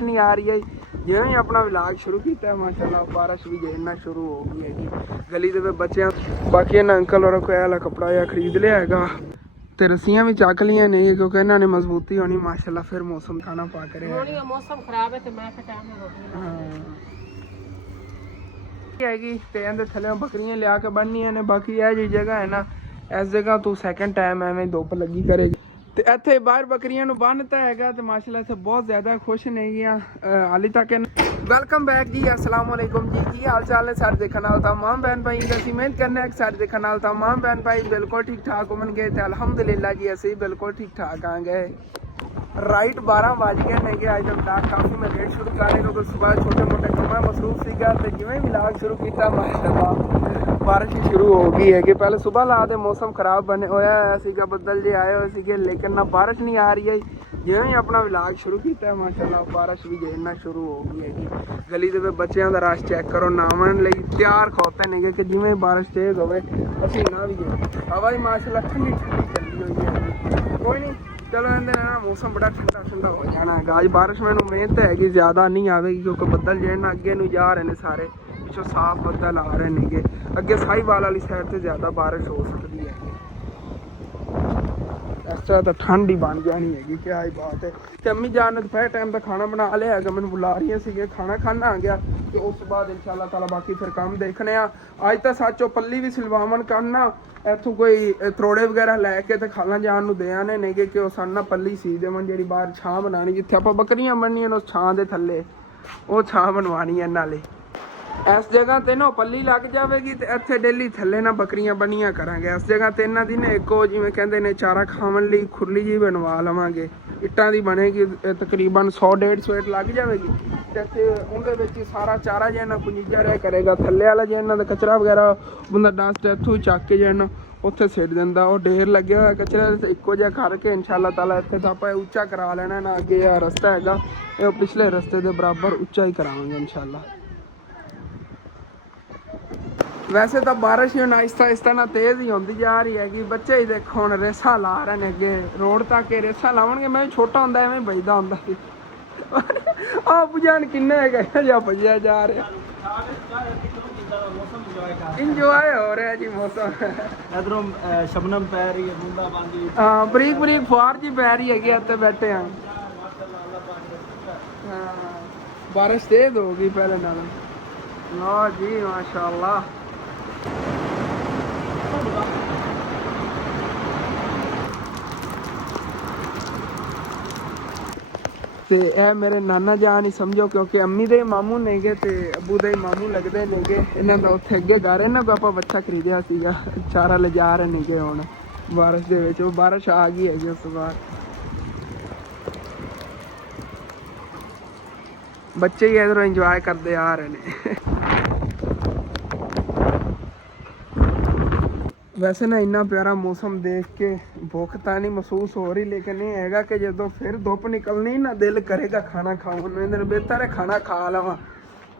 नहीं आ रही है जिवें ही अपना विलाग शुरू किया है माशाल्लाह बारिश भी गिरना शुरू हो गई है गली के बच्चों बाकी इन्हें अंकल और कोई वाला कपड़ा या खरीद लिया है ते रस्सियां भी चक लिया नहीं क्योंकि इन्होंने मजबूती होनी माशाल्लाह फिर मौसम खाना पा कर मौसम खराब है तो मैं हैगी ते इहदे थल्ले बकरियां लिया के बननियां ने बाकी यह जी जगह है ना इस जगह तू सैकेंड टाइम एवं धुप लगी करेगी ਤੇ ਇੱਥੇ ਬਾਹਰ ਬੱਕਰੀਆਂ ਨੂੰ ਬੰਨਤਾ ਹੈਗਾ ਤੇ ਮਾਸ਼ਾਅੱਲਾ ਇੱਥੇ ਬਹੁਤ ਜ਼ਿਆਦਾ ਖੁਸ਼ ਨੇਗੀਆਂ ਹਾਲੀ ਤੱਕ ਵੈਲਕਮ ਬੈਕ ਜੀ अस्सलाम वालेकुम जी की हाल चाल है सारे देखने वाले तमाम बहन भाई जैसी मेहनत करना है सारे देखने वाले तमाम बहन भाई बिल्कुल ठीक ठाक होवन गए तो अल्हम्दुलिल्लाह जी असी बिल्कुल ठीक ठाक आ गए राइट 12 बज गए ने कि अज व्लॉग काफ़ी मैं लेट शुरू कर रही क्योंकि सुबह छोटे मोटे कमा मसरूफ सीगा तो जिवें व्लॉग शुरू किया माशाअल्लाह बारिश ही शुरू हो गई है कि पहले सुबह ला दे मौसम खराब बने होया सीगा बदल जे आए हुए सीगे लेकिन ना बारिश नहीं आ रही है जिवें ही अपना व्लॉग शुरू किया है माशाअल्लाह बारिश भी गिरना शुरू हो गई है गली के बच्चों का रश चेक करो नावन लई तैयार खोते नहीं कि जिवें बारिश तेज होवे पसीना भी है हवा ही माशाअल्लाह ठंडी ठंडी चलती हुई है कोई नहीं चलो इन्हें ना मौसम बड़ा ठंडा ठंडा हो जाना है अज बारिश मैनू उम्मीद है कि ज़्यादा नहीं आएगी क्योंकि बदल जो ना अगे नूं जा रहे हैं सारे पिछों साफ बदल आ रहे हैं अगे साहिवाल वाली साइड से ज़्यादा बारिश हो सकती है इस तरह तो ठंड ही बन जानी है क्या ही बात है तो अम्मी जान ने दोपहर टाइम का खाना बना लिया है मैंने बुला रही सी खाना खाना आ गया तो उस बाद इंशाल्लाह ताला बाकी फिर काम देखने अज तो सचो पल्ली भी सिलवावन करना इतों कोई त्रोड़े वगैरह लैके तो खाला जान दे आने नहीं कि सन पल्ली सी देवन जी बाहर छां बनानी जिथे आप बकरियां बननियां उस छां के थले वो छां बनवानी है नाले इस जगह ते ना पल्ली लग जाएगी तो इत्थे डेली थले ना बकरियां बनिया करांगे इस जगह ते इन्हां दी ना एक जिवें कहंदे ने चारा खावन लई खुरली जी बनवा लवांगे इट्टां दी बनेगी तकरीबन 100-150 ईट लग जाएगी ते इत्थे उहदे विच सारा चारा जे ना पुंजा रहा करेगा थले वाला जे इन्हां दा कचरा वगैरह बंदा डस्ट इत्थों चक के जे ना उत्थे सिट दिंदा वो ढेर लगे हुआ कचरा इक्को जिहा करके इंशाल्लाह ताला इत्थे तां आपां उच्चा करा लेना ना अगे रस्ता हैगा ये पिछले रस्ते दे बराबर उच्चा ही करावांगे इंशाल्लाह वैसे तो बारिश ही आहिस्ता आहिस्ता ना तेज़ ही होती जा रही है कि बच्चे ही देखो हुण रेसा ला रहे हैं अगे रोड तक रेसा लावणगे मैं छोटा होंदा एवें बजदा होंदा सी आप जान किन्ने जा भजिया जा रहा इंजॉय हो रहा है जी मौसम इधरों शबनम पै रही है बूंदाबांदी हाँ बरीक बरीक फुहार जी पै रही है इत्थे बैठे हैं बारिश तेज हो गई पहले नालों लो जी माशाअल्लाह ते ए मेरे नाना जान ही समझो क्योंकि अम्मी दे मामू ने गे ते अबू दे मामू लगते ने गे इन्हां दा उत्थे अगे घर इन्हां दा आपां बच्चा खरीदिया सीगा चारा ले जा रहे ने गे हुण बारिश दे विच बारिश आ गई है उस बार बच्चे ही इधरों इंजॉय करते आ रहे ने वैसे ना इन्ना प्यारा मौसम देख के भुख तो नहीं महसूस हो रही लेकिन ये हैगा कि जो फिर धुप निकलनी ना दिल करेगा खाना खाओ बेहतर है खाना खा लवा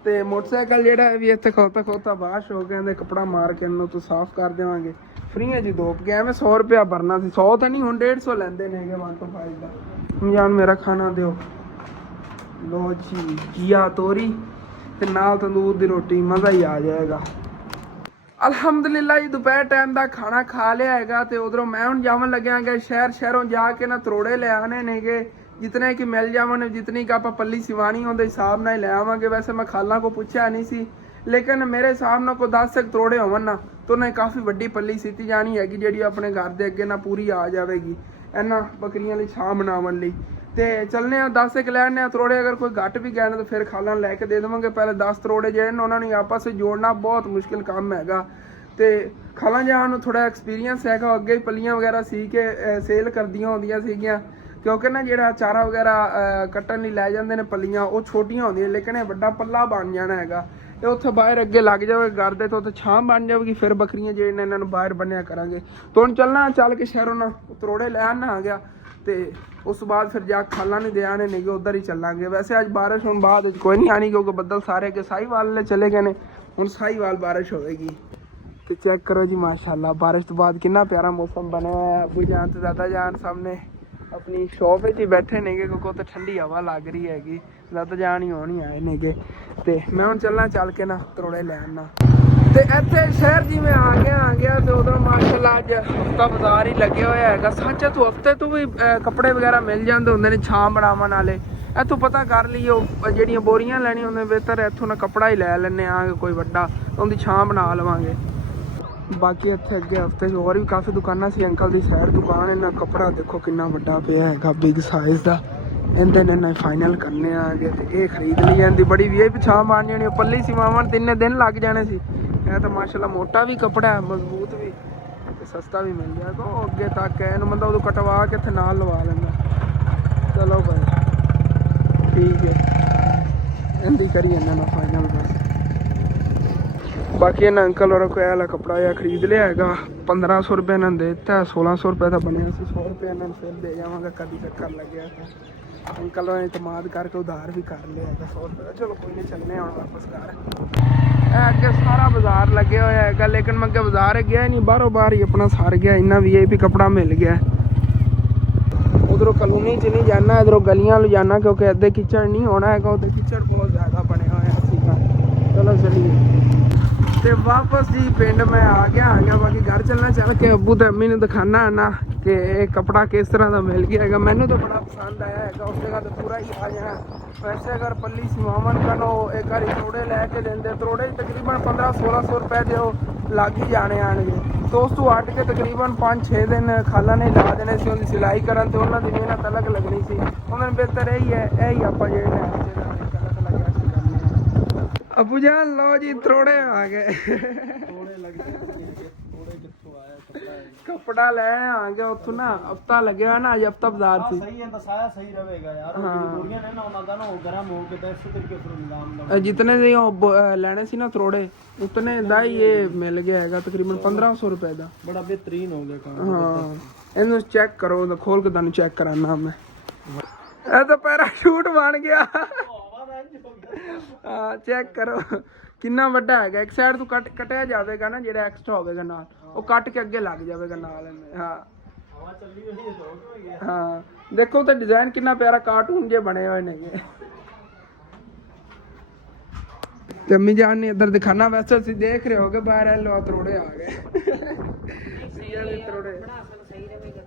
तो मोटरसाइकिल जोड़ा भी इतने खोता खोता बाश हो गया कपड़ा मार के इन्हों तो साफ कर देवांगे फ्री है जी धोप गया मैं 100 रुपया भरना सी 100 तो नहीं हूँ 150 लेंदे ने 1 to 5 का जान मेरा खाना दो लो जी घिया तोरी ते नाल तंदूर दी रोटी मज़ा ही आ जाएगा अल्हम्दुलिल्लाह जी दोपहर टाइम का खाना खा लिया है तो उधरों मैं हूँ जावन लग्या गया शहरों जाके ना त्रोड़े ले आने ने गे जितने कि मिल जावन जितनी का आप पल्ली सिवानी होंगे हिसाब नाल ले आवांगे वैसे मैं खाला को पूछा नहीं सी लेकिन मेरे हिसाब नाल कोई 10 तक त्रोड़े होवन ना तो उन्हें काफ़ी वड्डी पल्ली सीती जानी हैगी जिहड़ी अपने घर के अगे ना पूरी आ जाएगी इन्हां बकरियां लई छां बनावन लई ते चलने 10 एक लैने त्रोड़े अगर कोई घट भी गए ना तो फिर खाला लैके दे देवांगे पहले 10 त्रोड़े जो उन्होंने आपस में जोड़ना बहुत मुश्किल काम हैगा तो खाला जहाँ थोड़ा एक्सपीरियंस हैगा अगे पलियां वगैरह सी के सेल करदियां होंदियां सीगियां क्योंकि ना जो चारा वगैरह कट्टन लई लै जांदे ने पलियां वो छोटियां होंदियां लेकिन ये बड़ा पल्ला बन जाना हैगा ये उत्थे बाहर अगे लग जाए घर दे तो उत्थे छां बन जाएगी फिर बकरियां जो इन्हां नूं बाहर बन्निया करांगे तो हुण चलना चल के शहरों ना त्रोड़े लै आना आ गया तो उस बाद फिर जा खाला नहीं दे आने नहीं उधर ही चलांगे वैसे अज बारिश हुण बाद कोई नहीं आनी क्योंकि बदल सारे के साहिवाल चले गए ने हुण साहिवाल बारिश होएगी तो चेक करो जी माशाल्लाह बारिश तो बाद कितना प्यारा मौसम बना हुआ है अबू जान तो दादा जान सामने ਆਪਣੀ ਸ਼ੌਪ ਵਿੱਚ ਹੀ ਬੈਠੇ ਨੇਗੇ ਕਿਉਂਕਿ ਉੱਥੇ ਠੰਡੀ ਹਵਾ ਲੱਗ ਰਹੀ ਹੈਗੀ। ਲੱਤ ਜਾਣ ਹੀ ਹੋਣੀ ਆਏ ਨੇਗੇ ਤੇ ਮੈਂ ਹੁਣ ਚੱਲ ਕੇ ਨਾ ਤਰੋੜੇ ਲੈਣ ਨਾ। ਤੇ ਇੱਥੇ ਸ਼ਹਿਰ ਜਿਵੇਂ ਆ ਗਿਆ ਤੇ ਉਦੋਂ ਮਾਸ਼ਾਅੱਲਾ ਅੱਜ ਹਫਤਾ ਬਾਜ਼ਾਰ ਹੀ ਲੱਗਿਆ ਹੋਇਆ ਹੈਗਾ। ਸੱਚ ਤੂੰ ਹਫਤੇ ਤੋਂ ਵੀ ਕੱਪੜੇ ਵਗੈਰਾ ਮਿਲ ਜਾਂਦੇ ਹੁੰਦੇ ਨੇ ਛਾਂ ਬਣਾਉਣ ਵਾਲੇ। ਇੱਥੋਂ ਪਤਾ ਕਰ ਲਈ ਉਹ ਜਿਹੜੀਆਂ ਬੋਰੀਆਂ ਲੈਣੀਆਂ ਹੁੰਦੀਆਂ ਬਿਹਤਰ ਇੱਥੋਂ ਨਾ ਕੱਪੜਾ ਹੀ ਲੈ ਲੈਂਦੇ ਆ ਕੋਈ ਵੱਡਾ, ਉਹਦੀ ਛਾਂ ਬਣਾ ਲਵਾਂਗੇ। ਬਾਕੀ ਇੱਥੇ ਅੱਗੇ ਹਫਤੇ 'ਚ ਹੋਰ ਵੀ ਕਾਫੀ ਦੁਕਾਨਾਂ ਸੀ। ਅੰਕਲ ਦੀ ਸਾਈਡ ਦੁਕਾਨ ਇਹਨਾਂ ਕੱਪੜਾ ਦੇਖੋ ਕਿੰਨਾ ਵੱਡਾ ਪਿਆ ਹੈਗਾ, ਬਿਗ ਸਾਈਜ਼ ਦਾ। ਇਹਦੇ ਨੇ ਫਾਈਨਲ ਕਰਨੇ ਆਗੇ ਤੇ ਇਹ ਖਰੀਦ ਲਈ ਜਾਂਦੀ। ਬੜੀ VIP ਛਾਂ ਬਣ ਜਾਣੀ, ਪੱਲੀ ਸਿਵਾਵਣ 3 ਦਿਨ ਲੱਗ ਜਾਣੇ ਸੀ। ਇਹ ਤਾਂ ਮਾਸ਼ਾਅੱਲਾ ਮੋਟਾ ਵੀ ਕੱਪੜਾ ਹੈ, ਮਜ਼ਬੂਤ ਵੀ ਤੇ ਸਸਤਾ ਵੀ ਮਿਲ ਜਾਏਗਾ। ਉਹ ਅੱਗੇ ਤੱਕ ਇਹਨੂੰ ਬੰਦਾ ਉਦੋਂ ਕਟਵਾ ਕੇ ਇੱਥੇ ਨਾਲ ਲਵਾ ਲੈਂਦਾ। ਚਲੋ ਭਾਈ ਠੀਕ ਹੈ, ਇਹਦੀ ਕਰੀ ਇਹਨਾਂ ਨਾਲ ਫਾਈਨਲ ਬਸ। ਬਾਕੀ ਇਹਨਾਂ ਅੰਕਲ ਔਰ ਕੋਈ ਵਾਲਾ ਕੱਪੜਾ ਜਿਹਾ ਖਰੀਦ ਲਿਆ ਹੈਗਾ। 1500 ਰੁਪਏ ਇਹਨਾਂ ਨੇ ਦੇ ਦਿੱਤਾ, 1600 ਰੁਪਏ ਦਾ ਬਣਿਆ ਸੀ। 100 ਰੁਪਏ ਇਹਨਾਂ ਨੂੰ ਫਿਰ ਦੇ ਜਾਵਾਂਗਾ ਕਦੀ ਚੱਕਰ ਲੱਗਿਆ ਤਾਂ। ਅੰਕਲ ਨੇ ਇਤਮਾਦ ਕਰਕੇ ਉਧਾਰ ਵੀ ਕਰ ਲਿਆ ਹੈਗਾ 100 ਰੁਪਏ ਦਾ। ਚਲੋ ਕੋਈ ਨਹੀਂ, ਚੱਲਨੇ ਹੁਣ ਵਾਪਸ ਘਰ। ਇਹ ਅੱਗੇ ਸਾਰਾ ਬਾਜ਼ਾਰ ਲੱਗਿਆ ਹੋਇਆ ਹੈਗਾ ਲੇਕਿਨ ਮੈਂ ਅੱਗੇ ਬਾਜ਼ਾਰ ਗਿਆ ਨਹੀਂ, ਬਾਹਰੋਂ ਬਾਹਰ ਹੀ ਆਪਣਾ ਸਰ ਗਿਆ। ਇੰਨਾ VIP ਕੱਪੜਾ ਮਿਲ ਗਿਆ। ਉਧਰੋਂ ਕਲੋਨੀ 'ਚ ਨਹੀਂ ਜਾਣਾ, ਇਧਰੋਂ ਗਲੀਆਂ ਨੂੰ ਜਾਣਾ ਕਿਉਂਕਿ ਅੱਧੇ ਕਿਚੜ ਨਹੀਂ ਹੋਣਾ ਹੈਗਾ। ਉਹਦੇ ਕਿਚੜ ਬਹੁਤ ਜ਼ਿਆਦਾ ਬਣਿਆ ਹੋਇਆ ਸੀਗਾ। ਚਲੋ ਚਲੀਏ ਤੇ ਵਾਪਸ ਜੀ ਪਿੰਡ ਮੈਂ ਆ ਗਿਆ। ਬਾਕੀ ਘਰ ਚੱਲ ਕੇ ਅੱਬੂ ਤੇ ਅੰਮੀ ਨੂੰ ਦਿਖਾਣਾ ਨਾ ਕਿ ਇਹ ਕੱਪੜਾ ਕਿਸ ਤਰ੍ਹਾਂ ਦਾ ਮਿਲ ਗਿਆ ਹੈਗਾ। ਮੈਨੂੰ ਤਾਂ ਬੜਾ ਪਸੰਦ ਆਇਆ ਹੈਗਾ। ਉਸ ਜਗ੍ਹਾ ਤੇ ਪੂਰਾ ਹੀ ਆ ਜਾਣਾ। ਵੈਸੇ ਅਗਰ ਪੱਲੀ ਸਿਵਾਵਨ ਕਰੋ ਇੱਕ ਵਾਰੀ ਤਰੋੜੇ ਲੈ ਕੇ ਦਿੰਦੇ, ਤਰੋੜੇ ਤਕਰੀਬਨ 1500-1600 ਰੁਪਏ ਦੇ ਉਹ ਲੱਗ ਹੀ ਜਾਣੇ ਆਣਗੇ। ਤੇ ਉਸ ਤੋਂ ਹਟ ਕੇ ਤਕਰੀਬਨ 5-6 ਦਿਨ ਖਾਲਾ ਨੇ ਲਾ ਦੇਣੇ ਸੀ ਉਹਦੀ ਸਿਲਾਈ ਕਰਨ ਤੇ ਉਹਨਾਂ ਦੀ ਮਿਹਨਤ ਅਲੱਗ ਲੱਗਣੀ ਸੀ। ਉਹਨਾਂ ਨੂੰ ਬਿਹਤਰ ਇਹੀ ਆਪਾਂ ਜਿਹੜੇ ਅਬੂ ਜਾਨ ਲਓ ਜੀ ਤਰੋੜੇ ਆ ਗਏ। ਕੱਪੜਾ ਲੈ ਆ ਗਿਆ ਉੱਥੋਂ ਨਾ, ਹਫਤਾ ਲੱਗਿਆ ਨਾ, ਅੱਜ ਹਫਤਾ ਬਾਜ਼ਾਰ ਸੀ। ਸਹੀ ਹੈ, ਦਸਾਇਆ ਸਹੀ ਰਹੇਗਾ ਯਾਰ। ਬੋਰੀਆਂ ਨੇ ਨਾ ਉਹਨਾਂ ਦਾ ਨਾ ਗਰਮ ਹੋ ਕੇ ਤਾਂ ਇਸੇ ਤਰੀਕੇ ਫਿਰ ਨਿਜ਼ਾਮ ਦਾ ਜਿਤਨੇ ਦੇ ਉਹ ਲੈਣੇ ਸੀ ਨਾ ਤਰੋੜੇ ਉਤਨੇ ਦਾ ਹੀ ਇਹ ਮਿਲ ਗਿਆ ਹੈਗਾ ਤਕਰੀਬਨ 1500 ਰੁਪਏ ਦਾ। ਬੜਾ ਬਿਹਤਰੀਨ ਹੋ ਗਿਆ ਕੰਮ। ਹਾਂ ਇਹਨੂੰ ਚੈੱਕ ਕਰੋ, ਖੋਲ ਕੇ ਤੁਹਾਨੂੰ ਚੈੱਕ ਕਰਾਨਾ ਮੈਂ। ਇਹ ਤਾਂ ਪੈਰਾਸ਼ੂਟ ਬਣ ਗਿਆ। ਹਾਂ ਚੈੱਕ ਕਰੋ ਕਿੰਨਾ ਵੱਡਾ ਹੈਗਾ। ਇੱਕ ਸਾਈਡ ਤੋਂ ਕੱਟਿਆ ਜਾਵੇਗਾ ਨਾ, ਜਿਹੜਾ ਐਕਸਟਰਾ ਹੋਵੇਗਾ ਨਾਲ ਉਹ ਕੱਟ ਕੇ ਅੱਗੇ ਲੱਗ ਜਾਵੇਗਾ ਨਾਲ। ਹਾਂ ਦੇਖੋ ਤਾਂ ਡਿਜ਼ਾਈਨ ਕਿੰਨਾ ਪਿਆਰਾ ਕਾਰਟੂਨ ਜੇ ਬਣੇ ਹੋਏ ਨੇਗੇ। ਤੇ ਅੰਮੀ ਜਾਨ ਨੇ ਇੱਧਰ ਦਿਖਾਣਾ। ਵੈਸੇ ਤੁਸੀਂ ਦੇਖ ਰਹੇ ਹੋਗੇ ਬਾਹਰ ਲੋ ਤਰੋੜੇ ਆ ਗਏ। ਤਰੋੜੇ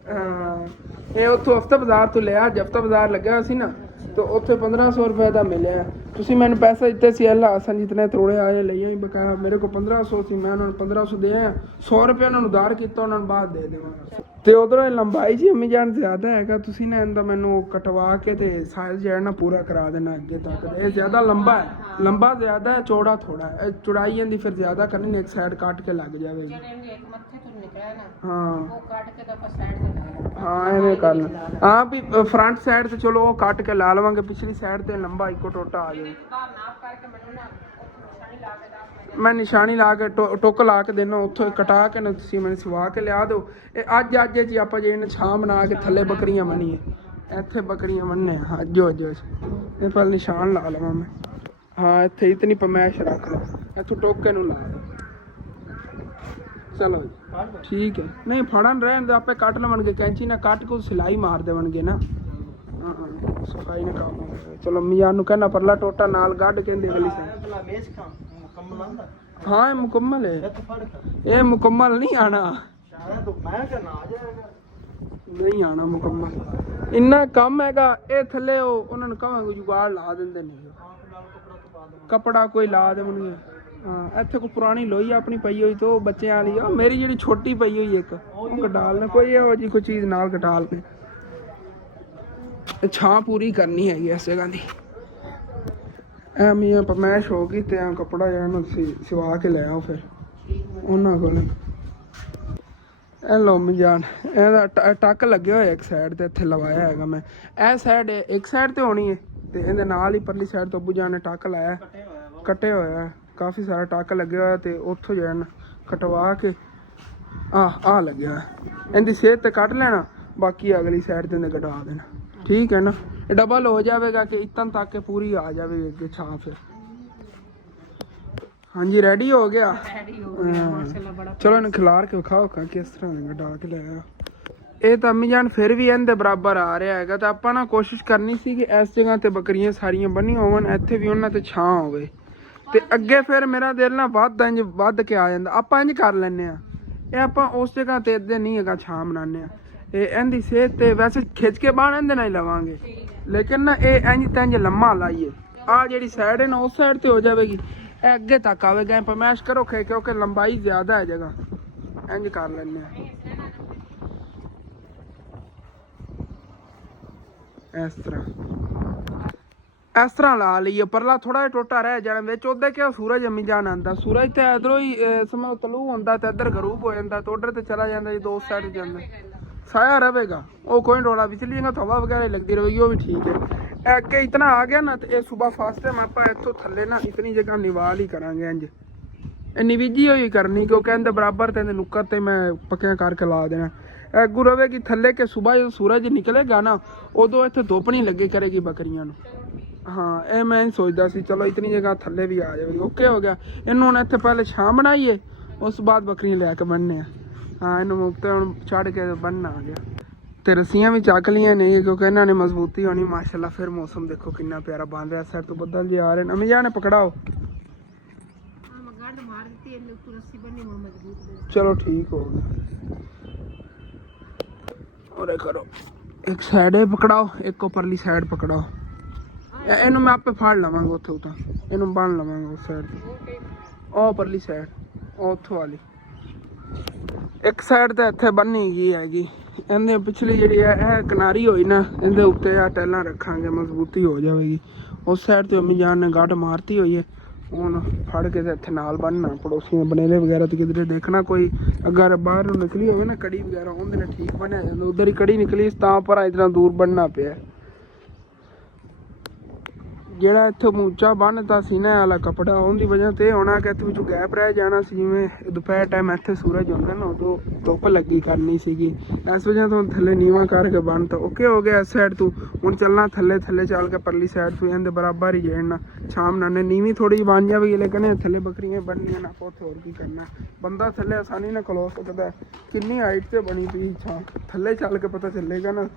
ਹਾਂ ਇਹ ਉੱਥੋਂ ਹਫਤਾ ਬਾਜ਼ਾਰ ਤੋਂ ਲਿਆ। ਅੱਜ ਹਫਤਾ ਬਾਜ਼ਾਰ ਲੱਗਿਆ ਸੀ ਨਾ ਤੇ ਉੱਥੇ 1500 ਰੁਪਏ ਦਾ ਮਿਲਿਆ। ਤੁਸੀਂ ਮੈਨੂੰ ਪੈਸੇ ਦਿੱਤੇ ਸੀ ਅੱਲਾ ਹਸਨ ਜਿਤਨੇ ਤਰੋੜੇ ਆਏ ਲਈਆਂ ਹੀ ਬਕਾਇਆ। ਮੇਰੇ ਕੋਲ 1500 ਸੀ, ਮੈਂ ਉਹਨਾਂ ਨੂੰ 1500 ਦੇ ਆਇਆ। 100 ਰੁਪਏ ਉਹਨਾਂ ਨੂੰ ਉਧਾਰ ਕੀਤਾ, ਉਹਨਾਂ ਨੂੰ ਬਾਅਦ ਦੇ ਦੇਵਾਂਗਾ। ਤੇ ਉਧਰੋਂ ਲੰਬਾਈ ਜੀ ਅੰਮੀ ਜਾਨ ਜ਼ਿਆਦਾ ਹੈਗਾ। ਤੁਸੀਂ ਨਾ ਇਹਦਾ ਮੈਨੂੰ ਕਟਵਾ ਕੇ ਤੇ ਸਾਈਜ਼ ਜਿਹੜਾ ਨਾ ਪੂਰਾ ਕਰਾ ਦੇਣਾ ਅੱਗੇ ਤੱਕ। ਇਹ ਜ਼ਿਆਦਾ ਲੰਬਾ ਹੈ, ਲੰਬਾ ਜ਼ਿਆਦਾ ਹੈ, ਚੌੜਾ ਥੋੜਾ ਹੈ। ਚੌੜਾਈ ਇਹਦੀ ਫਿਰ ਜ਼ਿਆਦਾ ਕਰਨੀ ਨੇ, ਇੱਕ ਸਾਈਡ ਕੱਟ ਕੇ ਲੱਗ ਜਾਵੇਗੀ। ਹਾਂ ਹਾਂ ਐਵੇਂ ਕਰ ਲੈ। ਹਾਂ ਵੀ ਫਰੰਟ ਸਾਈਡ ਤੇ ਚਲੋ ਉਹ ਕੱਟ ਕੇ ਲਾ ਲਵਾਂਗੇ, ਪਿਛਲੀ ਸਾਈਡ ਤੇ ਲੰਬਾ ਇੱਕੋ ਟੋਟਾ ਆ ਜਾਵੇ। ਮੈਂ ਨਿਸ਼ਾਨੀ ਲਾ ਕੇ ਟੁੱਕ ਲਾ ਕੇ ਦੇਣਾ, ਉੱਥੋਂ ਕਟਾ ਕੇ ਨਾ ਤੁਸੀਂ ਮੈਨੂੰ ਸਿਵਾ ਕੇ ਲਿਆ ਦਿਓ। ਇਹ ਅੱਜ ਜੀ ਆਪਾਂ ਜਿਹੜੇ ਛਾਂ ਬਣਾ ਕੇ ਥੱਲੇ ਬੱਕਰੀਆਂ ਬੰਨੀਏ, ਇੱਥੇ ਬੱਕਰੀਆਂ ਬੰਨੇ ਅੱਜ ਇਹ ਪਰ ਨਿਸ਼ਾਨ ਲਾ ਲਵਾਂ ਮੈਂ। ਹਾਂ ਇੱਥੇ ਇਤਨੀ ਪਮੈਸ਼ ਰੱਖ ਲਓ, ਇੱਥੋਂ ਟੋਕੇ ਨੂੰ ਲਾ ਲਓ। ਚਲੋ ਠੀਕ ਹੈ। ਨਹੀਂ ਫੜਨ ਰਹਿਣ ਦੇ, ਆਪੇ ਕੱਟ ਲਵਣਗੇ ਕੈਂਚੀ ਨਾਲ ਕੱਟ ਕੇ ਸਿਲਾਈ ਮਾਰ ਦੇਵਣਗੇ ਨਾ। ਹਾਂ ਸਫਾਈ ਨਾ ਕੰਮ ਹੋਵੇ। ਚਲੋ ਮੀਆਂ ਨੂੰ ਕਹਿਣਾ ਪਰਲਾ ਟੋਟਾ ਨਾਲ ਗੱਡ ਕਹਿੰਦੇ ਅਗਲੀ ਸਾਈਡ। ਹਾਂ ਇਹ ਮੁਕੰਮਲ ਹੈ, ਇਹ ਮੁਕੰਮਲ ਨਹੀਂ ਆਣਾ, ਨਹੀਂ ਆਣਾ ਮੁਕੰਮਲ। ਇੰਨਾ ਕੰਮ ਹੈਗਾ ਇਹ ਥੱਲੇ ਉਹਨਾਂ ਨੂੰ ਕਹਾਂਗੇ ਜੁਗਾੜ ਲਾ ਦਿੰਦੇ ਨੇ, ਕੱਪੜਾ ਕੋਈ ਲਾ ਦੇਵਣਗੇ। ਹਾਂ ਇੱਥੇ ਕੋਈ ਪੁਰਾਣੀ ਲੋਈ ਆਪਣੀ ਪਈ ਹੋਈ ਤੋਂ ਬੱਚਿਆਂ ਵਾਲੀ ਆ, ਮੇਰੀ ਜਿਹੜੀ ਛੋਟੀ ਪਈ ਹੋਈ ਇੱਕ ਉਹ ਕਟਾ ਲੈਣਾ, ਕੋਈ ਇਹੋ ਜਿਹੀ ਕੋਈ ਚੀਜ਼ ਨਾਲ ਕਟਾ ਲਵੇ। ਛਾਂ ਪੂਰੀ ਕਰਨੀ ਹੈਗੀ ਇਸ ਜਗ੍ਹਾ ਦੀ। ਐਵੇਂ ਪਮੈਸ਼ ਹੋ ਗਈ ਤੇ ਕੱਪੜਾ ਜਿਹੜਾ ਨਾ ਸਿਵਾ ਕੇ ਲੈ ਆਓ ਫਿਰ ਉਹਨਾਂ ਕੋਲ। ਇਹ ਲਓ ਅੰਮੀ ਜਾਨ, ਇਹਦਾ ਟੱਕ ਲੱਗਿਆ ਹੋਇਆ ਇੱਕ ਸਾਈਡ ਤੇ, ਇੱਥੇ ਲਵਾਇਆ ਹੈਗਾ ਮੈਂ। ਇਹ ਸਾਈਡ ਇੱਕ ਸਾਈਡ ਤੇ ਹੋਣੀ ਹੈ ਤੇ ਇਹਦੇ ਨਾਲ ਹੀ ਪਰਲੀ ਸਾਈਡ ਤੋਂ ਅੱਬੂ ਜਾਨ ਨੇ ਟੱਕ ਲਾਇਆ, ਕੱਟਿਆ ਹੋਇਆ ਕਾਫੀ ਸਾਰਾ ਟੱਕ ਲੱਗਿਆ ਹੋਇਆ ਤੇ ਉੱਥੋਂ ਜਿਹੜਾ ਕਟਵਾ ਕੇ ਆਹ ਲੱਗਿਆ ਇਹਦੀ ਸਿਹਤ ਤੇ ਕੱਟ ਲੈਣਾ, ਬਾਕੀ ਅਗਲੀ ਸਾਈਡ ਤੇ ਕਟਾ ਦੇਣਾ। ਠੀਕ ਹੈ ਨਾ, ਇਹ ਡਬਲ ਹੋ ਜਾਵੇਗਾ ਕਿ ਇਤਨ ਤੱਕ ਪੂਰੀ ਆ ਜਾਵੇਗੀ ਅੱਗੇ ਛਾਂ ਫਿਰ। ਹਾਂਜੀ ਰੈਡੀ ਹੋ ਗਿਆ। ਚਲੋ ਇਹਨੂੰ ਖਿਲਾਰ ਕੇ ਵਿਖਾਓ ਕਿਸ ਤਰ੍ਹਾਂ ਕਟਾ ਕੇ ਲਿਆ। ਇਹ ਤਾਂ ਅੰਮੀ ਜਾਨ ਫਿਰ ਵੀ ਇਹਦੇ ਬਰਾਬਰ ਆ ਰਿਹਾ ਹੈਗਾ, ਤਾਂ ਆਪਾਂ ਨਾ ਕੋਸ਼ਿਸ਼ ਕਰਨੀ ਸੀ ਕਿ ਇਸ ਜਗ੍ਹਾ ਤੇ ਬੱਕਰੀਆਂ ਸਾਰੀਆਂ ਬੰਨੀਆਂ ਹੋਵਣ, ਇੱਥੇ ਵੀ ਉਹਨਾਂ ਤੇ ਛਾਂ ਹੋਵੇ, ਤੇ ਅੱਗੇ ਫਿਰ ਮੇਰਾ ਦਿਲ ਨਾ ਵੱਧ ਕੇ ਆ ਜਾਂਦਾ। ਆਪਾਂ ਇੰਜ ਕਰ ਲੈਂਦੇ ਆ, ਇਹ ਆਪਾਂ ਉਸ ਜਗ੍ਹਾ ਤੇ ਇੱਦਾਂ ਨਹੀਂ ਹੈਗਾ ਛਾਂ ਬਣਾਉਂਦੇ ਆ, ਇਹ ਇਹਦੀ ਸਿਹਤ ਤੇ ਵੈਸੇ ਖਿੱਚ ਕੇ ਬਾਹਰ ਇਹਦੇ ਨਾਲ ਹੀ ਲਵਾਂਗੇ, ਲੇਕਿਨ ਨਾ ਇਹ ਇੰਜ ਤੰਜ ਲੰਮਾ ਲਾਈਏ। ਆ ਜਿਹੜੀ ਸਾਈਡ ਹੈ ਨਾ ਉਸ ਸਾਈਡ ਤੇ ਹੋ ਜਾਵੇਗੀ, ਇਹ ਅੱਗੇ ਤੱਕ ਆਵੇਗਾ। ਪਰਮੈਸ਼ ਕਰੋ ਕਿਉਂਕਿ ਲੰਬਾਈ ਜ਼ਿਆਦਾ ਹੈ ਜਗ੍ਹਾ, ਇੰਜ ਕਰ ਲੈਂਦੇ ਆ ਇਸ ਤਰ੍ਹਾਂ ਲਾ ਲਈਏ। ਪਰਲਾ ਥੋੜਾ ਜਿਹਾ ਟੋਟਾ ਰਹਿ ਜਾਣਾ ਵਿੱਚ, ਉਹਦੇ ਕਿ ਸੂਰਜ ਅੰਮੀ ਜਾਨ ਆਉਂਦਾ, ਸੂਰਜ ਤੇ ਇਧਰੋਂ ਹੀ ਸਮਝ ਤਲੂ ਹੁੰਦਾ ਤੇ ਇੱਧਰ ਗਰੂਬ ਹੋ ਜਾਂਦਾ, ਤੇ ਉਧਰ ਤੇ ਚਲਾ ਜਾਂਦਾ ਜਦੋਂ ਉਸ ਸਾਈਡ ਜਾਂਦਾ, ਸਾਇਆ ਰਹੇਗਾ, ਉਹ ਕੋਈ ਰੋਲਾ ਵਿਚਲੀ ਹਵਾ ਵਗੈरह लगती रहेगी, वो भी ठीक है। ਅੱਗੇ ਇਤਨਾ ਆ ਗਿਆ ਨਾ ਤੇ ਇਹ ਸਵੇਰ ਫਸਟ ਟਾਈਮ ਆਪਾਂ ਇੱਥੋਂ ਥੱਲੇ ਨਾ ਇਤਨੀ ਜਗ੍ਹਾ ਨਿਵਾਲ ਹੀ ਕਰਾਂਗੇ ਇੰਜ, ਇਹ ਨਿਵੀਜੀ ਹੋਈ ਕਰਨੀ ਕਿਉਂਕਿ ਇਹਦੇ ਬਰਾਬਰ ਤੇ ਨੁੱਕਰ ਤੇ ਮੈਂ ਪੱਕਿਆਂ ਕਰਕੇ ਲਾ ਦੇਣਾ। ਅੱਗੂ ਰਵੇਗੀ ਥੱਲੇ ਕਿ ਸਵੇਰ ਜਦੋਂ ਸੂਰਜ ਨਿਕਲੇਗਾ ਨਾ ਉਦੋਂ ਇੱਥੇ ਧੁੱਪ ਨਹੀਂ ਲੱਗੇ ਕਰੇਗੀ ਬੱਕਰੀਆਂ ਨੂੰ। ਹਾਂ ਇਹ ਮੈਂ ਸੋਚਦਾ ਸੀ ਚਲੋ ਇਤਨੀ ਜਗ੍ਹਾ ਥੱਲੇ ਵੀ ਆ ਜਾਵੇਗੀ, ਓਕੇ ਹੋ ਗਿਆ। ਇਹਨੂੰ ਹੁਣ ਇੱਥੇ ਪਹਿਲੇ ਛਾਂ ਬਣਾਈਏ, ਉਸ ਤੋਂ ਬਾਅਦ ਬੱਕਰੀਆਂ ਲੈ ਕੇ ਬੰਨ੍ਹਨੇ ਆ। ਹਾਂ ਇਹਨੂੰ ਮੁਕਤੇ ਹੁਣ ਚੜ੍ਹ ਕੇ ਬੰਨ੍ਹਣਾ ਆ ਗਿਆ, ਤੇ ਰੱਸੀਆਂ ਵੀ ਚੱਕ ਲਈਆਂ ਨੇ ਕਿਉਂਕਿ ਇਹਨਾਂ ਨੇ ਮਜ਼ਬੂਤੀ ਹੋਣੀ ਮਾਸ਼ਾਅੱਲਾ। ਫਿਰ ਮੌਸਮ ਦੇਖੋ ਕਿੰਨਾ ਪਿਆਰਾ ਬਣ ਰਿਹਾ, ਸਾਈਡ ਤੋਂ ਬੱਦਲ ਜੀ ਆ ਰਹੇ ਨੇ। ਅਮੀ ਜਾਨ ਪਕੜਾਓ, ਚਲੋ ਠੀਕ ਹੋ ਗਿਆ। और करो एक साइड पकड़ाओ, एक उपरली साइड पकड़ाओ, ਇਹਨੂੰ ਮੈਂ ਆਪੇ ਫੜ ਲਵਾਂਗਾ ਉੱਥੋਂ ਤਾਂ, ਇਹਨੂੰ ਬੰਨ ਲਵਾਂਗਾ ਉਸ ਸਾਈਡ ਤੇ, ਉਹ ਪਰਲੀ ਸਾਈਡ ਉਹ ਉੱਥੋਂ ਵਾਲੀ ਇੱਕ ਸਾਈਡ ਤੇ ਇੱਥੇ ਬੰਨੀ ਗਈ ਹੈਗੀ। ਇਹਦੇ ਪਿਛਲੀ ਜਿਹੜੀ ਹੈ ਇਹ ਕਿਨਾਰੀ ਹੋਈ ਨਾ, ਇਹਦੇ ਉੱਤੇ ਆ ਟੈਲਾਂ ਰੱਖਾਂਗੇ, ਮਜ਼ਬੂਤੀ ਹੋ ਜਾਵੇਗੀ। ਉਸ ਸਾਈਡ ਤੇ ਅੰਮੀ ਜਾਨ ਨੇ ਗੱਡ ਮਾਰਤੀ ਹੋਈ ਹੈ, ਹੁਣ ਫੜ ਕੇ ਤੇ ਇੱਥੇ ਨਾਲ ਬੰਨਣਾ। ਪੜੋਸੀਆਂ ਬਨੇਲੇ ਵਗੈਰਾ ਤੇ ਕਿਧਰੇ ਦੇਖਣਾ ਕੋਈ ਅਗਰ ਬਾਹਰ ਨੂੰ ਨਿਕਲੀ ਹੋਵੇ ਨਾ ਕੜੀ ਵਗੈਰਾ, ਉਹਦੇ ਨਾਲ ਠੀਕ ਬਣਿਆ ਜਾਂਦਾ। ਉਧਰ ਹੀ ਕੜੀ ਨਿਕਲੀ ਤਾਂ ਪਰ ਇਤਨਾ ਦੂਰ ਬੰਨਣਾ ਪਿਆ। ਜਿਹੜਾ ਇੱਥੋਂ ਉੱਚਾ ਬੰਨ੍ਹਤਾ ਸੀ ਨਾ ਵਾਲਾ ਕੱਪੜਾ, ਉਹਦੀ ਵਜ੍ਹਾ ਤੇ ਹੋਣਾ ਕਿ ਇੱਥੇ ਵਿੱਚੋਂ ਗੈਪ ਰਹਿ ਜਾਣਾ ਸੀ। ਜਿਵੇਂ ਦੁਪਹਿਰ ਟਾਈਮ ਇੱਥੇ ਸੂਰਜ ਹੁੰਦਾ ਨਾ ਉਦੋਂ ਧੁੱਪ ਲੱਗੀ ਕਰਨੀ ਸੀਗੀ, ਇਸ ਵਜ੍ਹਾ ਤੋਂ ਥੱਲੇ ਨੀਵਾਂ ਕਰਕੇ ਬੰਨ੍ਹਤਾ। ਓਕੇ ਹੋ ਗਿਆ ਇਸ ਸਾਈਡ ਤੋਂ। ਹੁਣ ਚੱਲਣਾ ਥੱਲੇ ਚੱਲ ਕੇ ਪਰਲੀ ਸਾਈਡ ਤੋਂ ਇਹਦੇ ਬਰਾਬਰ ਹੀ ਜਾਣਾ ਸ਼ਾਮ ਨਾਲ ਨੀਵੀਂ ਥੋੜੀ ਜਿਹੀ ਬਣ ਜਾਵੇਗੀ, ਲੇਕਿਨ ਥੱਲੇ ਬੱਕਰੀਆਂ ਬੰਨ੍ਹਣੀਆਂ ਨਾ ਆਪਾਂ ਉੱਥੇ ਹੋਰ ਕੀ ਕਰਨਾ। ਬੰਦਾ ਥੱਲੇ ਆਸਾਨੀ ਨਾਲ ਖਲੋ ਸਕਦਾ, ਕਿੰਨੀ ਹਾਈਟ ਤੇ ਬਣੀ ਪਈ ਛਾਂ, ਥੱਲੇ ਚੱਲ ਕੇ ਪਤਾ ਚੱਲੇਗਾ ਨਾ।